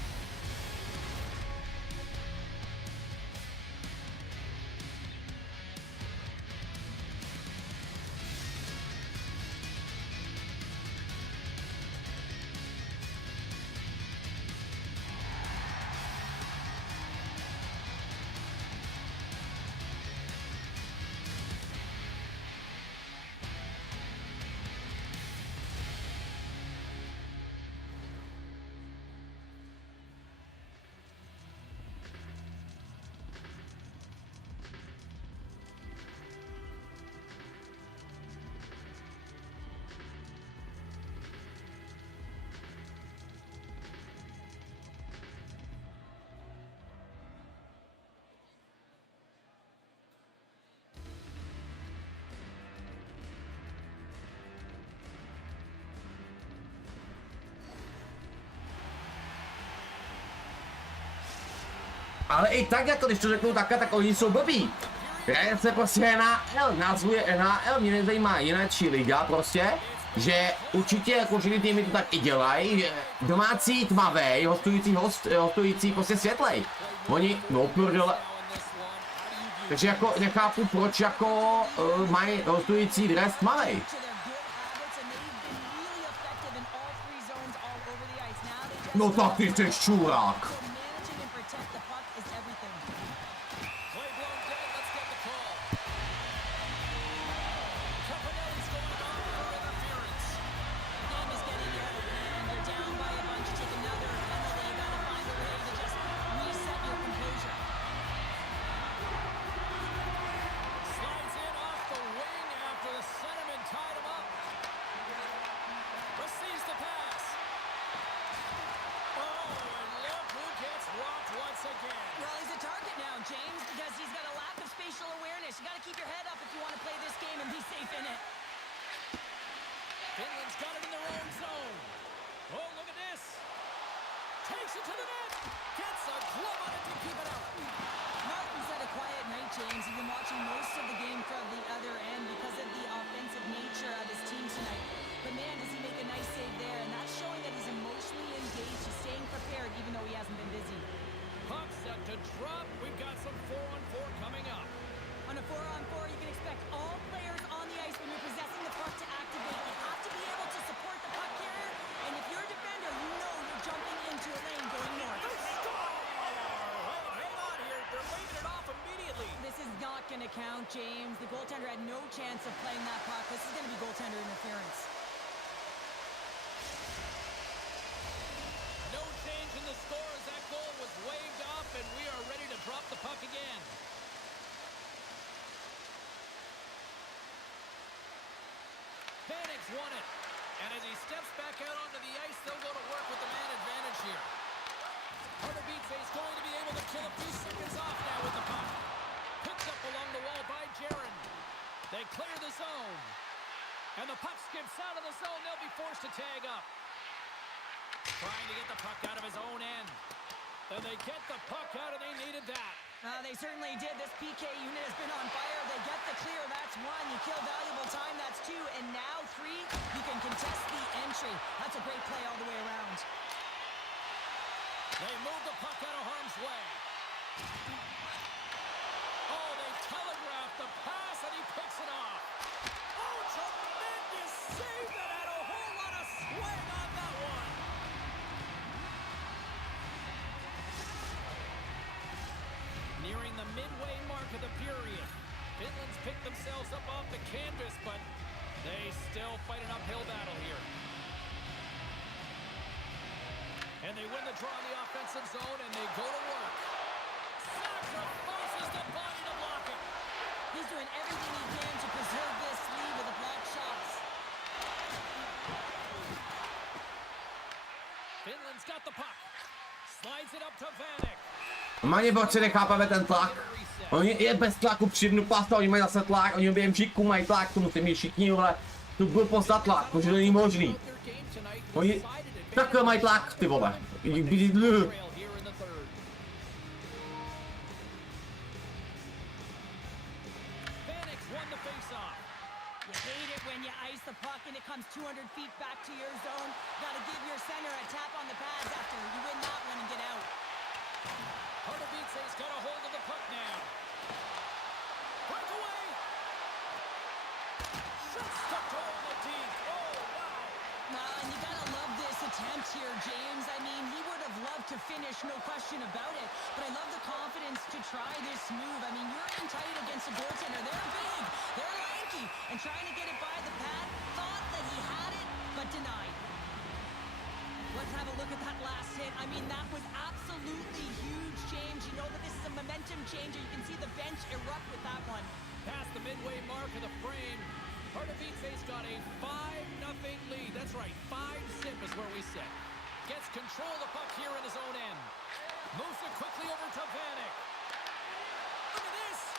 Ale i tak, jako když to řeknu takhle, tak oni jsou blbí. Hraje se prostě NHL, názvuje NHL, mě nezajímá jiná či liga prostě, že určitě jako všechny týmy to tak i dělají, že domácí tmavej, hostující prostě světlej. Oni, no prdele. Takže jako nechápu, proč jako mají hostující dres tmavej. No tak ty jsi čurák. Finland's got it in their own zone. Oh, look at this. Takes it to the net. Gets a glove on it to keep it out. Martin's had a quiet night, James. He's been watching most of the game from the other end because of the offensive nature of his team tonight. But man, does he make a nice save there, and that's showing that he's emotionally engaged. He's staying prepared even though he hasn't been busy. Puck set to drop. We've got some 4-on-4 coming up. On a 4-on-4, you can expect all players on the ice when you're possessing the puck to activate. You have to be able to support the puck carrier, and if you're a defender, you know you're jumping into a lane. count, James. The goaltender had no chance of playing that puck. This is going to be goaltender interference. No change in the score as that goal was waved off, and we are ready to drop the puck again. Vanek's won it. And as he steps back out onto the ice, they'll go to work with the man advantage here. Divize is going to be able to kill a few seconds off now with the puck. Picked up along the wall by Jaron. They clear the zone. And the puck skips out of the zone. They'll be forced to tag up. Trying to get the puck out of his own end. Then they get the puck out, and they needed that. They certainly did. This PK unit has been on fire. They get the clear. That's one. You kill valuable time. That's two. And now three. You can contest the entry. That's a great play all the way around. They move the puck out of harm's way. Oh, they telegraphed the pass, and he picks it off. Oh, tremendous save that had a whole lot of swing on that one. Nearing the midway mark of the period. Finland's picked themselves up off the canvas, but they still fight an uphill battle here. And they win the draw in the offensive zone, and they go to work. Sacrifices the body to block it. He's doing everything he can to preserve this lead with the blocked shots. Finland's got the puck. Slides it up to Vanek. Normálně borci nechápeme ten tlak. Oni je bez tlaku přivnu pasta, oni mají zase tlak, oni během šiku mají tlak, to musí mít všichni, ale tu byl poslat tlak, protože to není možný. Oni takhle mají tlak, ty vole. You hate it when you ice the puck and it comes 200 feet back to your zone. Got to give your center a tap on the pads after you win that one and get out. Divize's got a hold of the puck now. Breakaway. Shot stuck to all the teeth. Oh, wow. And you got to love this attempt here, James. I mean, he would have loved to finish, no question about it. But I love the confidence to try this move. I mean, you're in tight against a goaltender. They're big. They're lanky. And trying to get it by the pad, thought that he had it, but denied. Let's have a look at that last hit. I mean, that was absolutely huge, James. You know that this is a momentum changer. You can see the bench erupt with that one. Past the midway mark of the frame. Divize's got a 5-0 lead. That's right, 5-zip is where we sit. Gets control of the puck here in his own end. Moves it quickly over to Vanek. Look at this!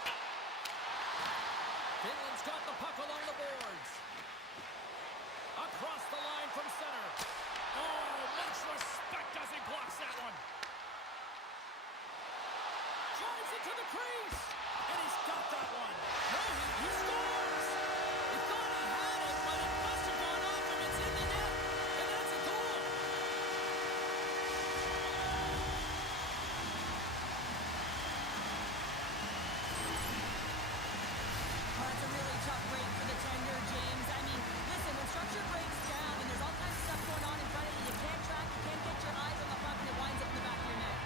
Finland's got the puck along the boards. Across the line from center. Oh, much respect as he blocks that one. Drives it to the crease. And he's got that one. No, he scores! He thought he had it, but it must have gone off him. It's in the net. And that's a goal. Oh, that's a really tough break for the tender, James. I mean, listen, when structure breaks down and there's all kinds of stuff going on in front of you, you can't track, you can't get your eyes on the puck, and it winds up in the back of your net.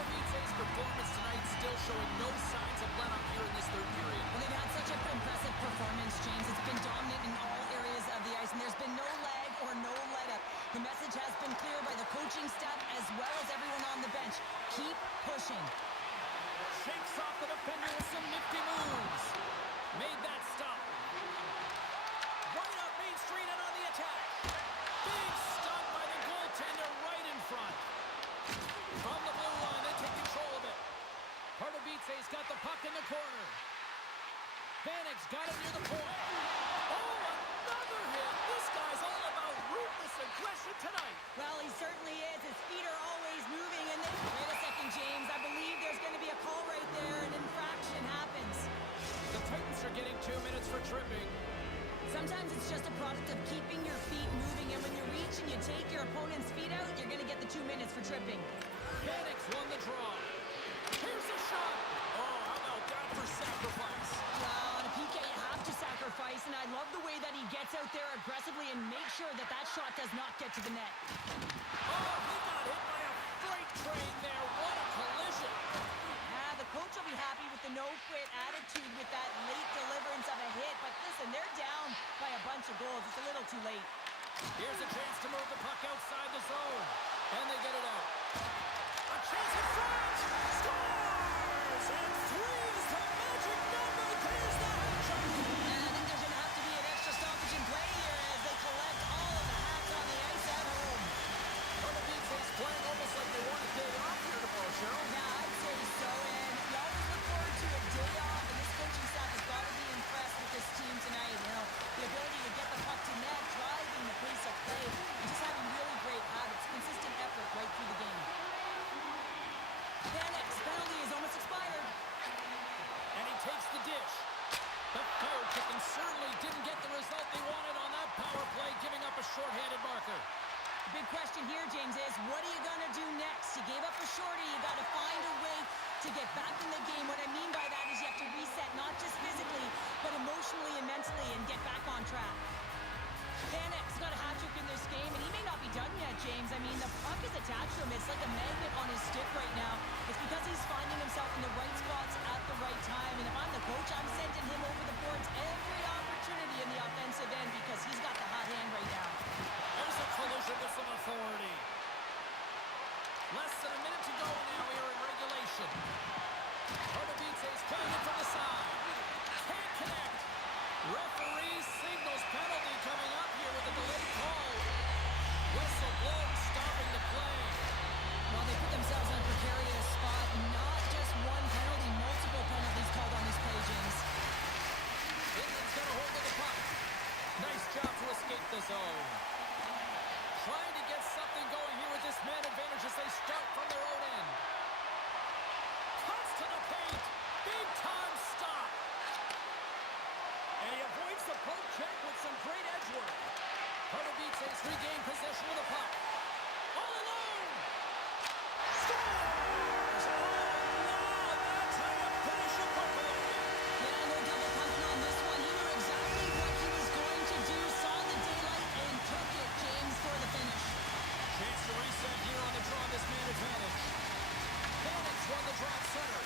Divize's performance tonight still showing no signs of let-up here in this third period. Well, they've had such an impressive performance, James. It's been dominant in all areas of the ice, and there's been no lag or no let-up. The message has been clear by the coaching staff as well as everyone on the bench. Keep pushing. Shakes off the defender with some nifty moves. Made that stop. Right up Main Street and on the attack. Big stop by the goaltender right in front. From the blue line, they take control of it. Divize's got the puck in the corner. Vanek's got it near the point. Oh, another hit. This guy's all about ruthless aggression tonight. Well, he certainly is. His feet are always moving, and then... Wait a second, James. I believe there's going to be a call right there. An infraction happens. The Titans are getting 2 minutes for tripping. Sometimes it's just a product of keeping your feet moving, and when you reach and you take your opponent's feet out, you're going to get the 2 minutes for tripping. Vanek's won the draw. Here's a shot. Oh, how about that for sacrifice? Well, on a PK, you have to sacrifice, and I love the way that he gets out there aggressively and makes sure that that shot does not get to the net. Oh, he got hit by a freight train there. What a collision. Yeah, the coach will be happy with the no-quit attitude with that late deliverance of a hit. But listen, they're down by a bunch of goals. It's a little too late. Here's a chance to move the puck outside the zone. And they get it out. A chance in front. Scores! And three's the magic number. There's the hat trick. And I think there's going to have to be an extra stoppage in play here as they collect all of the hats on the ice at home. Divize is playing almost like they want a day off here tomorrow, Cheryl. Yeah, I'd say so. And you always look forward to a day off, and this coaching staff has got to be impressed with this team tonight. You know, the ability to get the puck to net, driving the pace of play, and just having really great habits, consistent effort right through the game. Panic's penalty is almost expired. And he takes the dish. The third chicken certainly didn't get the result they wanted on that power play, giving up a shorthanded marker. The big question here, James, is what are you going to do next? You gave up a shorty. You got to find a way to get back in the game. What I mean by that is you have to reset, not just physically, but emotionally and mentally, and get back on track. Panic's got a hat trick in this game, and he may not be done yet, James. I mean, the puck is attached to him. It's like a magnet on his stick right now. It's because he's finding himself in the right spots at the right time. And if I'm the coach, I'm sending him over the boards every opportunity in the offensive end because he's got the hot hand right now. There's a collision with some authority. Less than a minute to go now here in regulation. Divize's playing it from the side. Can't connect. Referee signals penalty coming up here with a delayed call. Whistle blown, stopping the play. Well, they put themselves in a precarious spot. Not just one penalty, multiple penalties called on this play, James. England's got a hold of the puck. Nice job to escape the zone. Trying to get something going here with this man advantage as they start from their own end. Cuts to the paint. Big time stop. And he avoids the poke check with some great edge work. Divize's regained possession of the puck. All alone. Scores! Oh, no! That's how you finish a football game. Yeah, no double pumping on this one. He knew exactly what he was going to do, saw the daylight, and took it, James, for the finish. Chance to reset here on the draw, this man advantage. Panic's won the draw center.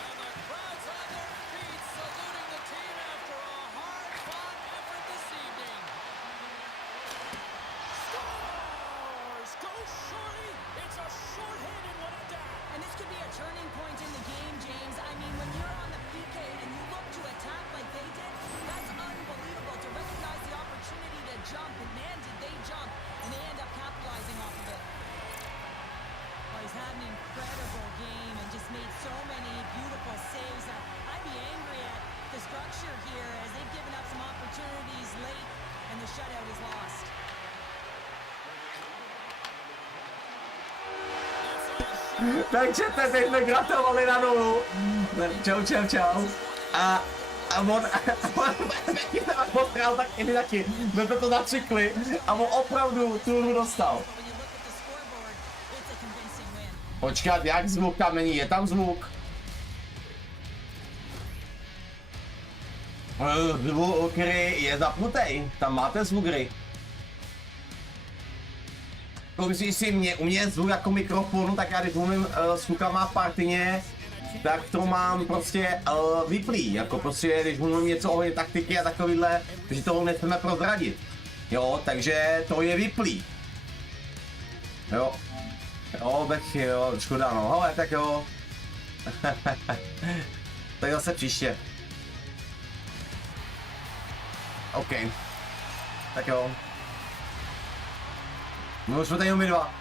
And the crowd's on their feet, saluting the team after a hard-fought effort this evening. Scores! Go Shorty! It's a shorthanded one at that. And this could be a turning point in the game, James. I mean, when you're on the PK and you look to attack like they did, that's unbelievable to recognize the opportunity to jump. And man, did they jump. And they end up capitalizing off of it. Well, he's had an incredible game and just made so many beautiful saves. I'd be angry at the structure here as they've given up some opportunities late and the shutout is lost. Takže teď jsme gratovali na nulu. Čau, čau, čau. A on potrál taky. My jsme to natřikli a on opravdu tu hru dostal. But when you look at the scoreboard, it's a convincing win. Počkat, jak zvuk tam není? Je tam zvuk? Zvuk hry je zapnutý. Tam máte zvuk hry. Myslíš si, u mě je zvuk jako mikrofonu, tak já když mluvím s klukama v partině, tak to mám prostě vyplý, jako prostě když mluvím něco o taktiky a takovýhle, takže toho nechceme prozradit. Jo, takže to je vyplý. Jo. Jo, jo, škoda no, ale tak jo. Tak zase příště. OK. Tak jo. No už jsme tady my dva.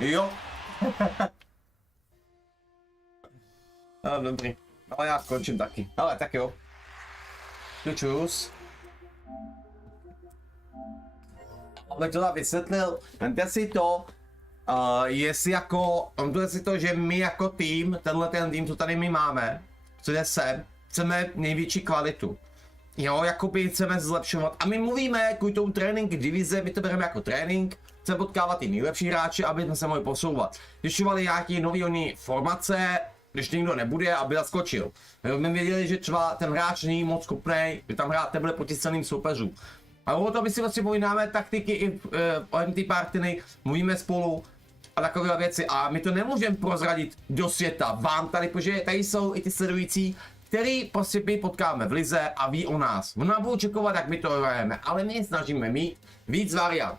Jo. No, dobrý. Ale já skončím taky. Ale tak jo. Čus. Abych to tak vysvětlil, vemte si to, jestli jako, vemte si to, že my jako tým, ten tým, co tady my máme, co je sem, chceme největší kvalitu. Jo, jakoby chceme zlepšovat. A my mluvíme, kvůli tomu trénink divize, my to bereme jako trénink, chceme potkávat i nejlepší hráče, aby jsme se mohli posouvat. Zjišťovali nějaké nový formace, když někdo nebude, aby zaskočil. My věděli, že třeba ten hráč není moc schopný, že tam hrát nebude proti silným soupeřům. A o tom my si vlastně povídáme taktiky i o MT partiny, mluvíme spolu a takové věci. A my to nemůžeme prozradit do světa vám tady, protože tady jsou i ty sledující, který prostě my potkáme v lize a ví o nás. Ona budou čekovat, jak my to hrajeme, ale my snažíme mít víc variant.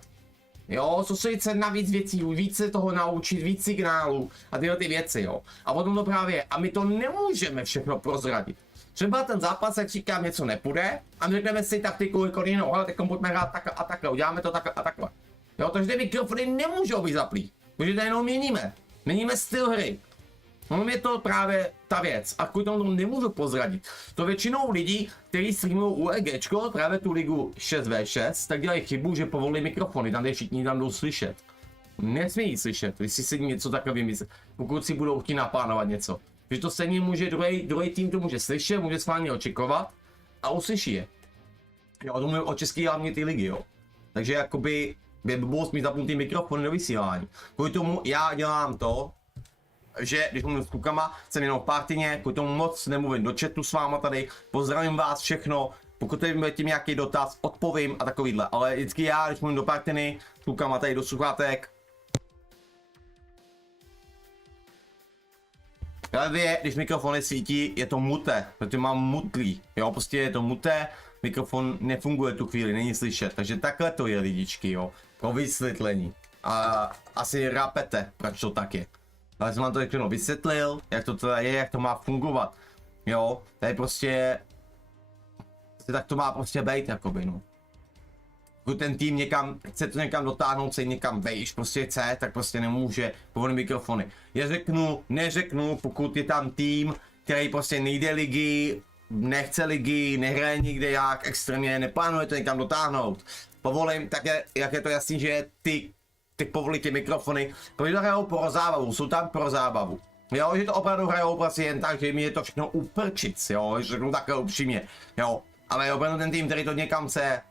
Jo, soustředit se na víc věcí, více toho naučit, víc signálů a tyhle ty věci, jo. A potom to právě, a my to nemůžeme všechno prozradit. Třeba ten zápas, jak říkám, něco nepůjde a my řekneme si taktiku, jako jinou, ale teď pojďme hrát takhle a takhle, uděláme to takhle a takhle. Jo, takže ty mikrofony nemůžou být zaplý, protože to jenom měníme styl hry. No je to právě ta věc a kvůli tomu nemůžu prozradit. To většinou lidí, kteří streamují UEGčko, právě tu ligu 6v6, tak dělají chybu, že povolí mikrofony, tam všichni tam jdou slyšet. Nesmí slyšet, když si něco takové vymyslet, pokud si budou chtít naplánovat něco. Že to stejně může, druhý tým to může slyšet, může schválně očekovat a uslyší je. Jo, to mluvím o české hlavně ty ligy, jo. Takže jakoby je blbost mít zapnutý mikrofon do vysílání. Kvůli tomu já dělám to, že když mluvím s klukama, jsem jenom v partině, kvůli tomu moc nemluvím do chatu s váma tady, pozdravím vás všechno, pokud tady budete mít nějaký dotaz, odpovím a takovýhle, ale vždycky já, když mluvím do partiny, s klukama tady do sluchátek, právě, když mikrofony svítí, je to muté, protože mám mutlý, jo, prostě je to muté, mikrofon nefunguje tu chvíli, není slyšet, takže takhle to je lidičky, jo, pro vysvětlení. A asi rápete, proč to tak je. Ale jsem vám to všechno vysvětlil, jak to teda je, jak to má fungovat, jo, to je prostě, tak to má prostě být, jakoby, no. Pokud ten tým někam, chce to někam dotáhnout, se někam vejš, prostě chce, tak prostě nemůže povolit mikrofony. Já neřeknu, pokud je tam tým, který prostě nejde ligy, nechce ligy, nehraje nikde jak extrémně, neplánuje to někam dotáhnout. Povolím, tak jak je to jasný, že ty povolí ty mikrofony, protože to hrajou pro zábavu, jsou tam pro zábavu. Jo, že to opravdu hrajou prostě jen tak, že mi je to všechno uprčic, jo, že řeknu takhle upřímně, jo. Ale opravdu ten tým, který to někam chce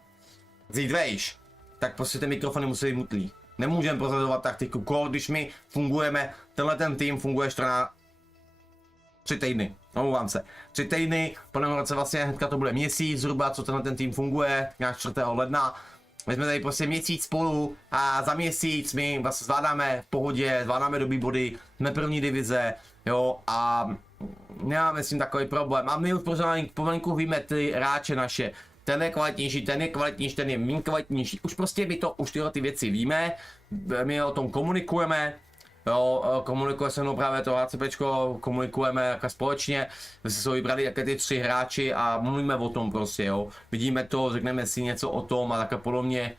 vzít vejš, tak prostě ty mikrofony musí být mutlý. Nemůžeme prozrazovat taktiku, když my fungujeme, tenhle ten tým funguje 3 týdny, omlouvám se. 3 týdny, po novém roce vlastně hnedka to bude měsíc zhruba, co tenhle ten tým funguje, nějak 4. ledna. My jsme tady prostě měsíc spolu a za měsíc my vlastně zvládáme v pohodě, zvládáme dobrý body, jsme první divize, jo, a nemáme s tím takový problém. A my už pomalinku víme ty hráče naše, ten je kvalitnější, ten je méně kvalitnější, už prostě my to, už tyhle ty věci víme, my o tom komunikujeme, jo, komunikuje se mnou právě to HCPčko, komunikujeme jako společně, my se jsou vybrali jaké ty 3 hráči a mluvíme o tom prostě, jo, vidíme to, řekneme si něco o tom a také podobně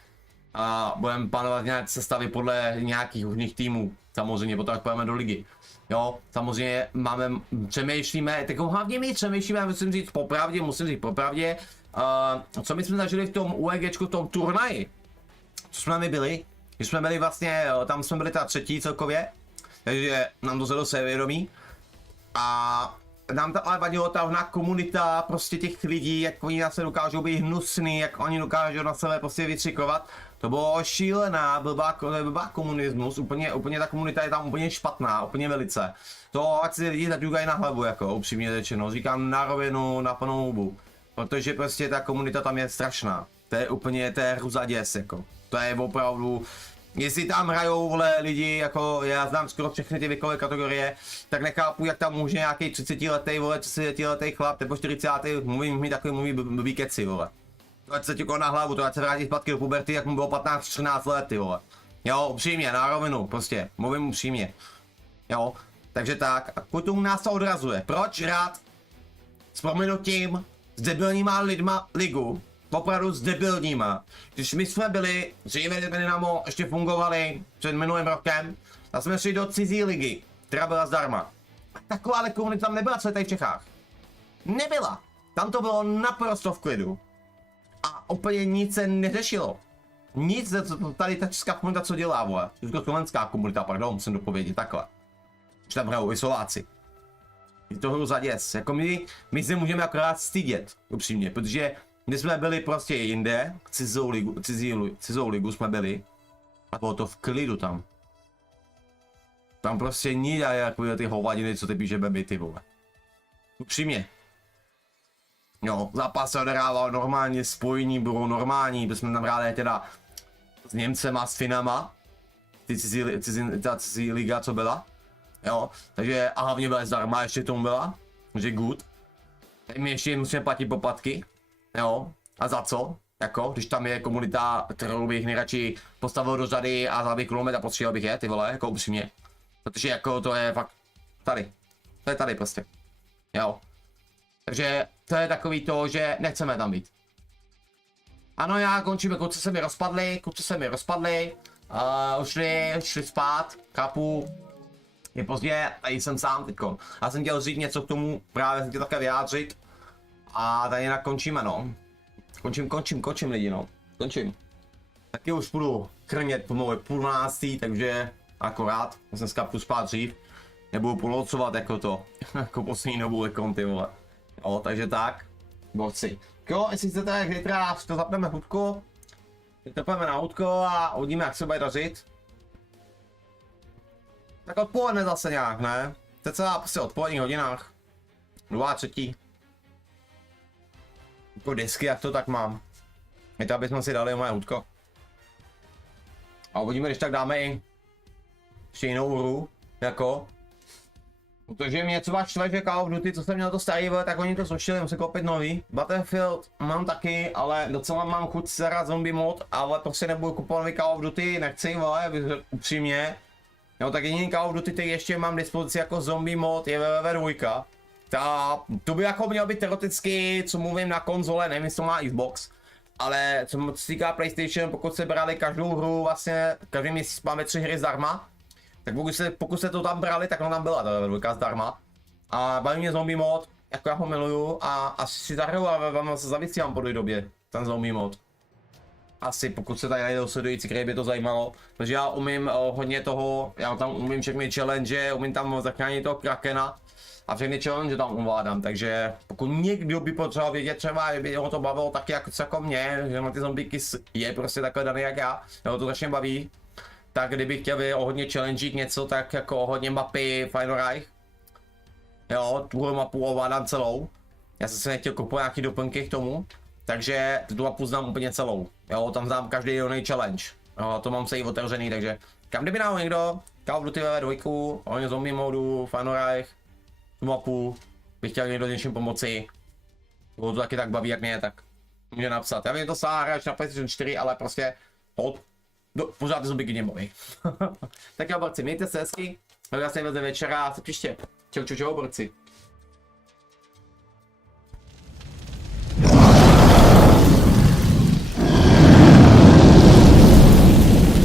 a budeme plánovat nějaké sestavy podle nějakých jiných týmů, samozřejmě, potom jak půjdeme do ligy, jo, samozřejmě přemýšlíme, tak hlavně my přemýšlíme, musím říct popravdě, co my jsme zažili v tom UEGčku, v tom turnaji, co jsme my byli, když jsme byli vlastně, tam jsme byli ta 3. celkově, takže nám to zvedlo sevědomí a nám to ale vadilo ta hlavná komunita prostě těch lidí, jak oni na sebe dokážou být hnusný, jak oni dokážou na sebe prostě vykřikovat. To bylo šílená, blbá komunismus, úplně ta komunita je tam úplně špatná, úplně velice. To ať si lidi zaťukají na hlavu, jako upřímně řečeno, říkám na rovinu, na plnou hubu. Protože prostě ta komunita tam je strašná, to je hruza děs, jako. To je opravdu, jestli tam hrajou vole lidi, jako já znám skoro všechny ty věkové kategorie, tak nechápu, jak tam může nějaký 30letý vole, 30letý chlap, nebo 40letý, mluví blbý keci, vole. To ať se ti na hlavu, to ať se vrátí zpátky do puberty, jak mu bylo 15-14 let, ty vole. Jo, upřímně, na rovinu, prostě, mluvím upřímně. Jo, takže tak, a potom nás to odrazuje. Proč hrát s prominutím s debilníma lidma ligu? Opravdu s debilníma. Když my jsme byli, dříve Dynamo ještě fungovali před minulým rokem, tak jsme šli do cizí ligy, která byla zdarma. A taková ale komunita tam nebyla, co je tady v Čechách. Nebyla. Tam to bylo naprosto v klidu. A úplně nic se neřešilo. Nic, tady ta česká komunita co dělá, vole. Československá komunita, pardon, musím dopovědět takhle. Že tam hrajou i Soláci. Je to hruza děs. Jako my se můžeme akorát stydět, upřímně, protože my jsme byli prostě jinde, cizou ligu jsme byli a bylo to v klidu tam. Tam prostě nedají jako ty hovadiny, co ty píše Baby, ty vole. Upřímně. Jo, zápas se odehrával normálně, spojení budou normální, protože jsme tam hráli teda s Němcema, s Finama. Ta cizí liga, co byla. Jo, takže a hlavně byla zdarma, ještě tomu byla. Takže good. Teď my ještě musíme platit poplatky. Jo, a za co? Jako, když tam je komunita, kterou bych nejradši postavil do řady a za kilometr a potřeboval bych je, ty vole, jako upřímně. Protože jako to je fakt tady. To je tady prostě. Jo. Takže to je takový to, že nechceme tam být. Ano, já končím, kluci se mi rozpadli, šli spát, chápu, je pozdě, tady jsem sám teďko. Já jsem chtěl říct něco k tomu, právě jsem chtěl také vyjádřit a tady jinak končíme, no. Končím lidi, no, končím. Taky už budu krnět pomalu 11:30, takže akorát, já jsem dneska půjdu spát dřív, nebudu polocovat jako to, jako poslední dobu jako ty vole. Jo, takže tak, borci. Jo, jestli chcete, tak zítra to zapneme hudku, vytepeme na hudko a uvidíme, jak se bude dařit. Tak odpoledne zase nějak, ne? Cca prostě odpoledních hodinách. 2:03. Jako disky, jak to tak mám. My to, abychom si dali moje hudko. A uvidíme, když tak dáme i ještě jinou hru, jako. Protože mě co vás štve, že Call of Duty, co jsem měl to starý, tak oni to zrušili, musím koupit nový. Battlefield mám taky, ale docela mám chuť si zahrát zombie mod, ale prostě nebudu kupovat nový Call of Duty, nechci, vole, upřímně. No tak jediný Call of Duty, který ještě mám dispozici jako zombie mod, je WW2. To by jako měl být teoreticky, co mluvím na konzole, nevím, jestli to má Xbox. Ale co se týká PlayStation, pokud se brali každou hru, vlastně každý měsíc máme 3 hry zdarma. Tak pokud se to tam brali, tak tam byla ta WW2 zdarma. A baví mě zombie mod, jako já ho miluju a asi si zahraju a vám se zavysílám po době, ten zombie mod. Asi pokud se tady najdou sledující, který by to zajímalo. Takže já umím hodně toho, já tam umím všechny challenge, umím tam zachránit toho krakena. A všechny challenge tam ovládám, takže pokud někdo by potřeboval vědět třeba, že by ho to bavilo taky jako mě, že na ty zombíky je prostě takhle daný jak já, jeho to strašně baví. Tak kdyby chtěl o hodně challenge něco, tak jako o hodně mapy Final Reich. Jo, tuhle mapu ovládám celou. Já jsem se nechtěl kupovat nějaký doplňky k tomu, takže tu mapu znám úplně celou. Jo, tam znám každý jiný challenge. Jo, to mám se i otevřený, takže kam kdyby nám někdo, Call of Duty WW2, hodně zombie modu, Final Reich, tu mapu, bych chtěl někdo něčím pomoci, pokud to taky tak baví jak mě, tak může napsat. Já vím, to sám hráč na PlayStation 4, ale prostě pořád ty zombíky mě baví. Tak jo, borci, mějte se hezky, já se večera a se příště. Čau, borci.